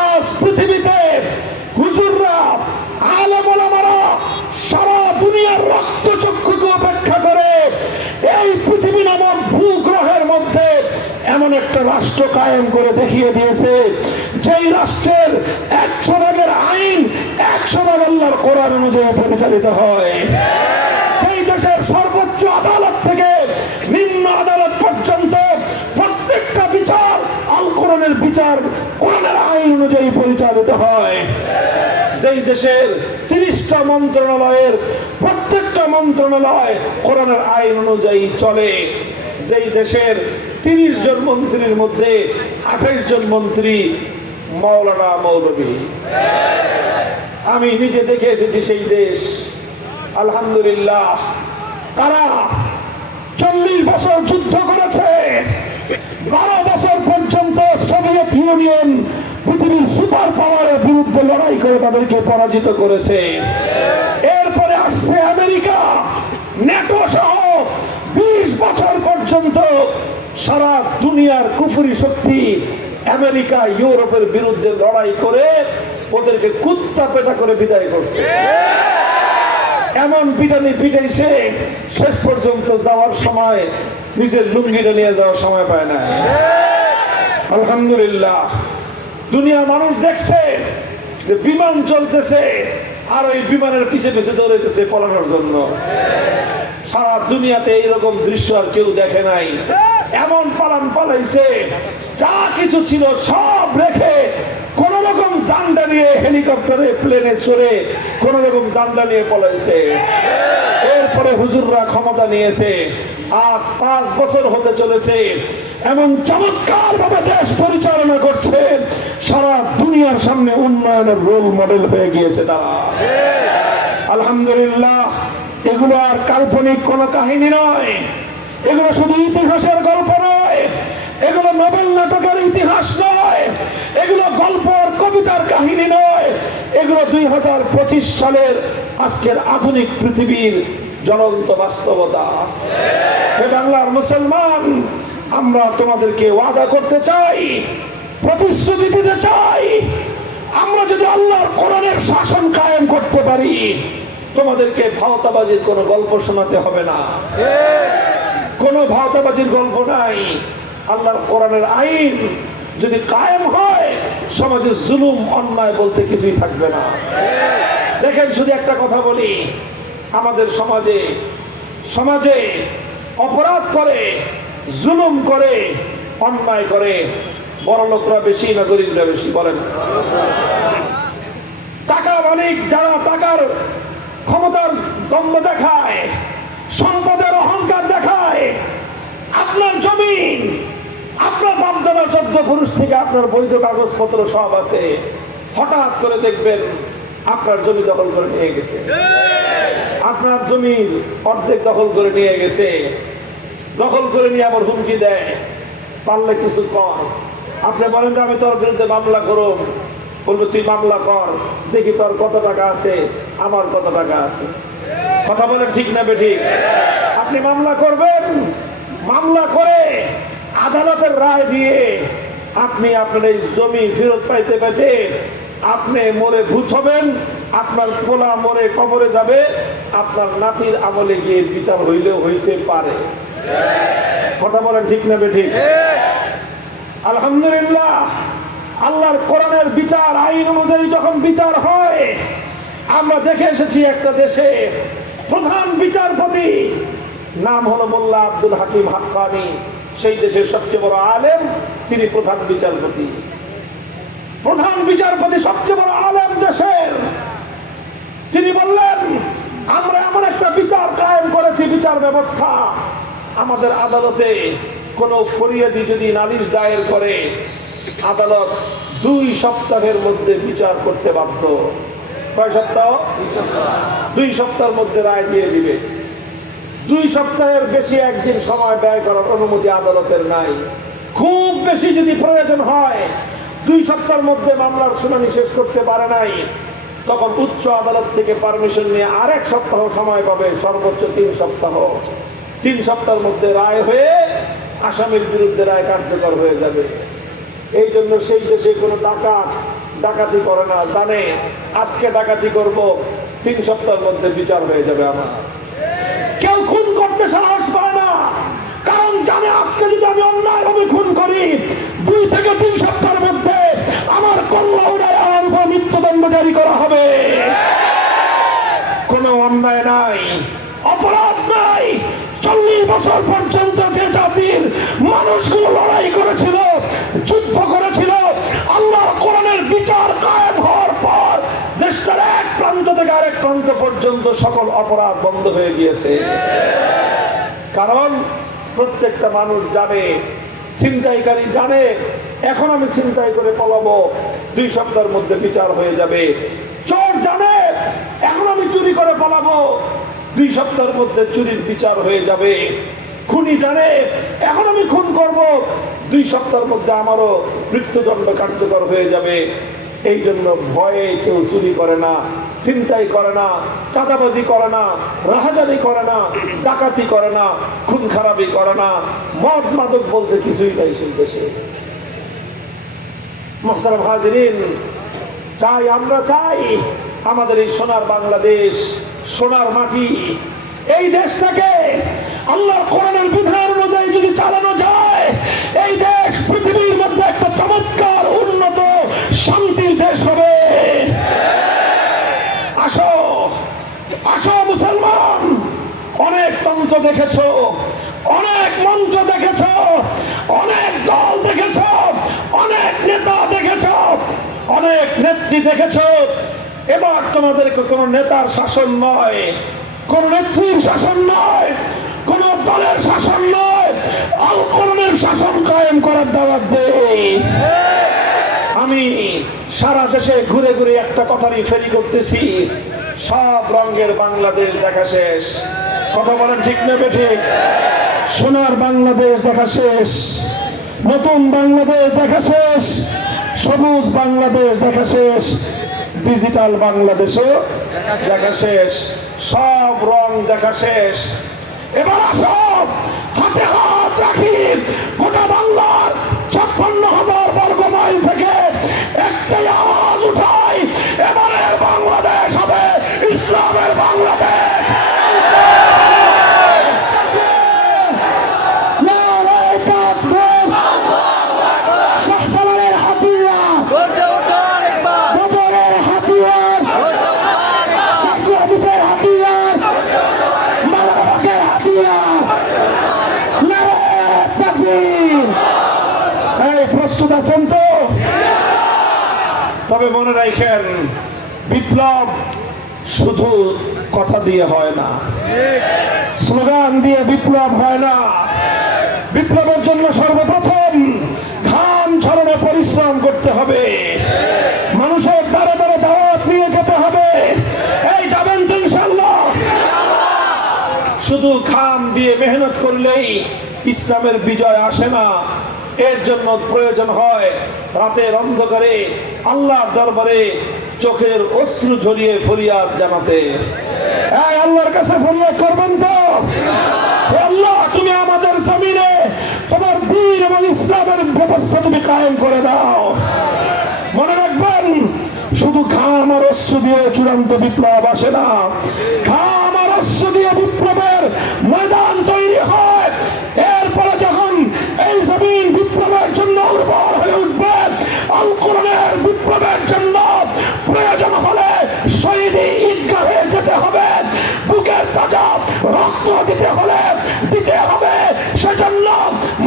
আজ পৃথিবীতে হুজুররা, আলেম ওলামারা সারা দুনিয়ার রক্তচক্ষুকে উপেক্ষা করে এই পৃথিবী নামক ভূগ্রহের মধ্যে এমন একটা রাষ্ট্র কায়েম করে দেখিয়ে দিয়েছে, যেই রাষ্ট্রের 100 আইন 100 আল্লাহর কোরআন অনুযায়ী পরিচালিত হয়। সেই দেশের সর্বোচ্চ আদালত থেকে নিম্ন আদালত পর্যন্ত প্রত্যেকটা বিচার আল কোরআনের বিচার, কোরআনের আইন অনুযায়ী পরিচালিত হয়। যেই দেশের 30টা মন্ত্রণালয়ের প্রত্যেকটা মন্ত্রণালয় কোরআনের আইন অনুযায়ী চলে। যেই দেশের 30 জন মন্ত্রীর মধ্যে 28 জন মন্ত্রী মাওলানা মৌলভী। আমি নিজে দেখে এসেছি সেই দেশ। আলহামদুলিল্লাহ, তারা 40 বছর যুদ্ধ করেছে। 12 বছর পর্যন্ত সোভিয়েত ইউনিয়ন পৃথিবীর সুপার পাওয়ারের বিরুদ্ধে লড়াই করে তাদেরকে পরাজিত করেছে। এরপরে আসছে আমেরিকা, ন্যাটো সহ 20 বছর পর্যন্ত সারা দুনিয়ার কুফরি শক্তি আমেরিকা ইউরোপের বিরুদ্ধে লড়াই করে ওদেরকে কুত্তা পেটা করে বিদায় করছে। এমন পিটানি পিটাইছে, শেষ পর্যন্ত যাওয়ার সময় নিজের লুঙ্গিটা নিয়ে যাওয়ার সময় পায় না। আলহামদুলিল্লাহ, দুনিয়া মানুষ দেখছে যে বিমান চলতেছে আর ওই বিমানের পিছে পিছে দৌড়াইতেছে পলানোর জন্য। সারা দুনিয়াতে এইরকম দৃশ্য আর কেউ দেখে নাই। এমন পালান পালাইছে, যা কিছু ছিল সব রেখে কোন রকম জান্ডা নিয়ে হেলিকপ্টারে প্লেনে চড়ে কোন রকম জান্ডা নিয়ে পলাইছে। এরপরে হুজুররা ক্ষমতা নিয়েছে। আজ 5 বছর হতে চলেছে, এমন চমৎকার ভাবে দেশ পরিচালনা করছে, সারা দুনিয়ার সামনে উন্নয়নের রোল মডেল হয়ে গিয়েছে তারা। আলহামদুলিল্লাহ, এগুলো আর কাল্পনিক কোনো কাহিনী নয়, এগুলো শুধু ইতিহাসের গল্প নয়, এগুলো নোবেল নাটকের ইতিহাস নয়, এগুলো গল্প আর কবিতার কাহিনী নয়, এগুলো 2025 সালের আজকের আধুনিক পৃথিবীর জ্বলন্ত বাস্তবতা। হে বাংলার মুসলমান, আমরা তোমাদেরকে ওয়াদা করতে চাই, প্রতিশ্রুতি দিতে চাই, আমরা যদি আল্লাহর কোরআনের শাসন কায়েম করতে পারি, তোমাদেরকে ভাওতাবাজির কোনো গল্প শোনাতে হবে না। কোনো ভাওতাবাজির গল্প নাই। আল্লাহর কোরআনের আইন যদি কায়েম হয়, সমাজে জুলুম অন্যায় বলতে কিছুই থাকবে না। দেখেন, শুধু একটা কথা বলি, আমাদের সমাজে অপরাধ করে, জুলুম করে, অন্যায় করে বড় লোকরা বেশি না গরিবরা বেশি? বলেন। টাকা মালিক যারা টাকার ক্ষমতার দম্ভ দেখায়, সম্পদের অহংকার দেখায়, আপনার জমিন, আপনার বাপদাদা 14 পুরুষ থেকে আপনার বৈধ কাগজপত্র সব আছে, হঠাৎ করে দেখবেন আপনার জমি দখল করে নিয়ে গেছে, আপনার জমির অর্ধেক দখল করে নিয়ে গেছে, দখল করে নিয়ে আবার হুমকি দেয়, পারলে কিছু কর। আপনি বলেন যে আমি তোর বিরুদ্ধে মামলা করব, বলবে তুই মামলা কর, দেখি তোর কত টাকা আছে, আমার কত টাকা আছে। কথা বলেন ঠিক না বেঠিক? আপনি মামলা করবেন, মামলা করে আদালতের রায় দিয়ে আপনি আপনার এই জমি ফেরত পাইতে পাইতে আপনি মরে ভূত হবেন, আপনার পোলা মরে কবরে যাবে, আপনার নাতির আমলে গিয়ে বিচার হইলেও হইতে পারে। কথা বলেন ঠিক না বেঠিক? আলহামদুলিল্লাহ, আল্লাহর কোরআনের বিচার আইন অনুযায়ী যখন বিচার হয়, আমরা দেখে এসেছি একটা দেশে প্রধান বিচারপতি নাম হলো মোল্লা আব্দুল হাকিম হাক্কানি, সেই দেশের সবচেয়ে বড় আলেম, তিনি প্রধান বিচারপতি। প্রধান বিচারপতি সবচেয়ে বড় আলেম দেশের, তিনি বললেন আমরা এমন একটা বিচার কায়েম করেছি, বিচার ব্যবস্থা, আমাদের আদালতে কোনো ফরিয়াদি যদি নালিশ দায়ের করে, আদালত 2 সপ্তাহের মধ্যে বিচার করতে বাধ্য। কয় সপ্তাহ? 2 সপ্তাহের মধ্যে রায় দিয়ে দিবে। 2 সপ্তাহের বেশি একদিন সময় ব্যয় করার অনুমতি আদালতের নাই। খুব বেশি যদি প্রয়োজন হয়, 2 সপ্তাহের মধ্যে মামলার শুনানি শেষ করতে পারে নাই, তখন উচ্চ আদালত থেকে পারমিশন নিয়ে আরেক সপ্তাহ সময় পাবে, সর্বোচ্চ 3 সপ্তাহ। 3 সপ্তাহের মধ্যে রায় হয়ে আসামির বিরুদ্ধে রায় কার্যকর হয়ে যাবে। এই জন্য সেই দেশে কোনো ডাকাতি করে না, জানে আজকে ডাকাতি করব, 3 সপ্তাহের মধ্যে বিচার হয়ে যাবে। আমার কেউ খুন করতে সাহস পায় না, কারণ জানে আজকে যদি আমি অন্যায়ভাবে খুন করি 2 থেকে 3 সপ্তাহের মধ্যে আমার কল্লা উড়ায় আমার উপর মৃত্যুদণ্ড জারি করা হবে। কোনো অন্যায় নাই, অপরাধ নাই। 40 বছর পর্যন্ত যে জাতির মানুষগুলো লড়াই করেছিল, যুদ্ধ করেছিল, আল্লাহর কোরআনের বিচার কায়েম হওয়ার পর দেশটার এক প্রান্ত থেকে আরেক প্রান্ত পর্যন্ত সকল অপরাধ বন্ধ হয়ে গিয়েছে। কারণ প্রত্যেকটা মানুষ জানে, ছিনতাইকারী জানে এখন আমি ছিনতাই করে পলাবো, 2 সপ্তাহের মধ্যে বিচার হয়ে যাবে। চোর জানে এখন আমি চুরি করে পলাবো, 2 সপ্তাহের মধ্যে চুরির বিচার হয়ে যাবে। খুনি জানে এখন আমি খুন করব, 2 সপ্তাহের মধ্যে আমারও মৃত্যুদণ্ড কার্যকর হয়ে যাবে। এই জন্য ভয়ে কেউ চুরি করে না, ছিনতাই করে না, চাঁদাবাজি করে না, রাহাজানি করে না, ডাকাতি করে না, খুন খারাপি করে না, মদ মাদক বলতে কিছুই নাই সেই দেশে। মুহতারাম হাজিরিন, আমরা চাই আমাদের এই সোনার বাংলাদেশ, সোনার মাটি, এই দেশটাকে আল্লাহর কোরআনের বিধান অনুযায়ী যদি চালানো যায়, এই দেশ পৃথিবীর মধ্যে একটা চমৎকার উন্নত শান্তির দেশ হবে। আসো আসো মুসলমান, অনেক তন্ত্র দেখেছো, অনেক মঞ্চ দেখেছো, অনেক দল দেখেছো, অনেক নেতা দেখেছো, অনেক নেত্রী দেখেছো। এবার তোমাদেরকে কোন নেতার শাসন নয়, কোন নেত্রীর শাসন নয়, কোন দলের শাসন নয়, আল কোরআনের শাসন কায়েম করার দাওয়াত দেই। আমি সারা দেশে ঘুরে ঘুরে একটা কথারই ফেরি করতেছি, সব রঙের বাংলাদেশ দেখা শেষ। কথা বলেন ঠিক না বেঠিক? সোনার বাংলাদেশ দেখা শেষ, নতুন বাংলাদেশ দেখা শেষ, সবুজ বাংলাদেশ দেখা শেষ, ডিজিটাল বাংলাদেশও দেখা শেষ, সব রং দেখা শেষ। এবার আসো হাতে হাত রাখি, গোটা বাংলার 56,000 বর্গ মাইল থেকে একটাই আওয়াজ উঠাই, এবারের বাংলাদেশ হবে ইসলামের বাংলাদেশ। প্রস্তুত আছেন তো? তবে মনে রাখেন, বিপ্লব শুধু কথা দিয়ে হয় না, স্লোগান দিয়ে বিপ্লব হয় না। বিপ্লবের জন্য সর্বপ্রথম ঘাম ঝরানো পরিশ্রম করতে হবে, মানুষের দ্বারা দ্বারা দাওয়াত নিয়ে যেতে হবে। এই যাবেন তো ইনশাআল্লাহ? শুধু ঘাম দিয়ে মেহনত করলেই ইসলামের বিজয় আসে না। এর জন্য প্রয়োজন হয় রাতের অন্ধকারে আল্লাহর দরবারে চোখের অশ্রু ঝরিয়ে ফরিয়াদ জানাতে। আল্লাহর কাছে ফরিয়াদ করবেন তো? আল্লাহ, তুমি আমাদের জমিনে তোমার দ্বীন এবং ইসলামের ব্যবস্থা তুমি কায়েম করে দাও। মনে রাখবেন, শুধু ঘাম আর অশ্রু দিয়ে চূড়ান্ত বিপ্লব আসে না, ঘাম আর অশ্রু দিয়ে বিপ্লবের ময়দান তৈরি হয়। এরপরে যখন এই জমিন বিপ্লবের জন্য উর্বর হয়ে উঠবে, আল কোরআনের বিপ্লবের জন্য প্রয়োজন হলে শহীদি ঈদগাহে যেতে হবে, বুকের তাজা রক্ত দিতে হবে। সেজন্য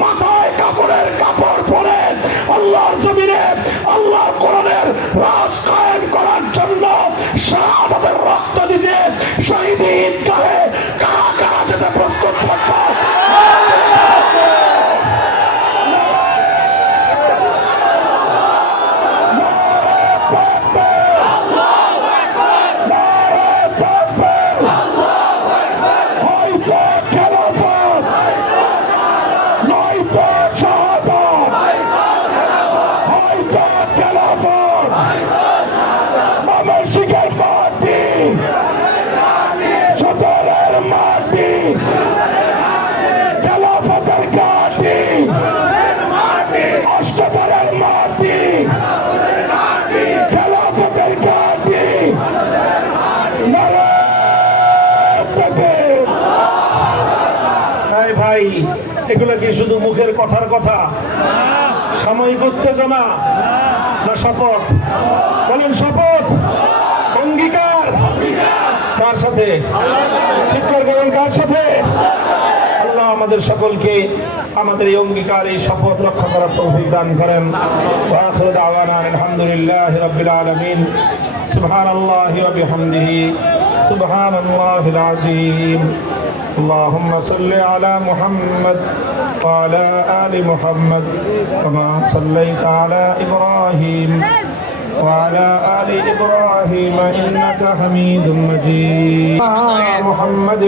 মাথায় কাপড়ের কাপড় পরে আল্লাহর জমিনে আল্লাহর কোরআনের রাজ কায়েম করার জন্য শাহাদাতের রক্ত দিতে শহীদি ঈদগাহে কারা কারা যেতে প্রস্তুত থাকবে? শুধু মুখের কথার কথা, সাময়িক উত্তেজনা, না শপথ? বলেন শপথ, অঙ্গীকার কার সাথে? চিৎকার করেন, কার সাথে? আল্লাহ আমাদের সকলকে আমাদের এই অঙ্গীকার, এই শপথ রক্ষা করার তৌফিক দান করেন। ওয়া আখিরু দাওয়ানা আলহামদুলিল্লাহি রাব্বিল আলামিন। সুবহানাল্লাহি ওয়া বিহামদিহি সুবহানাল্লাহিল আযীম। اللهم صل على محمد وعلى آل محمد كما صليت على إبراهيم وعلى آل إبراهيم إنك حميد مجيد. محمد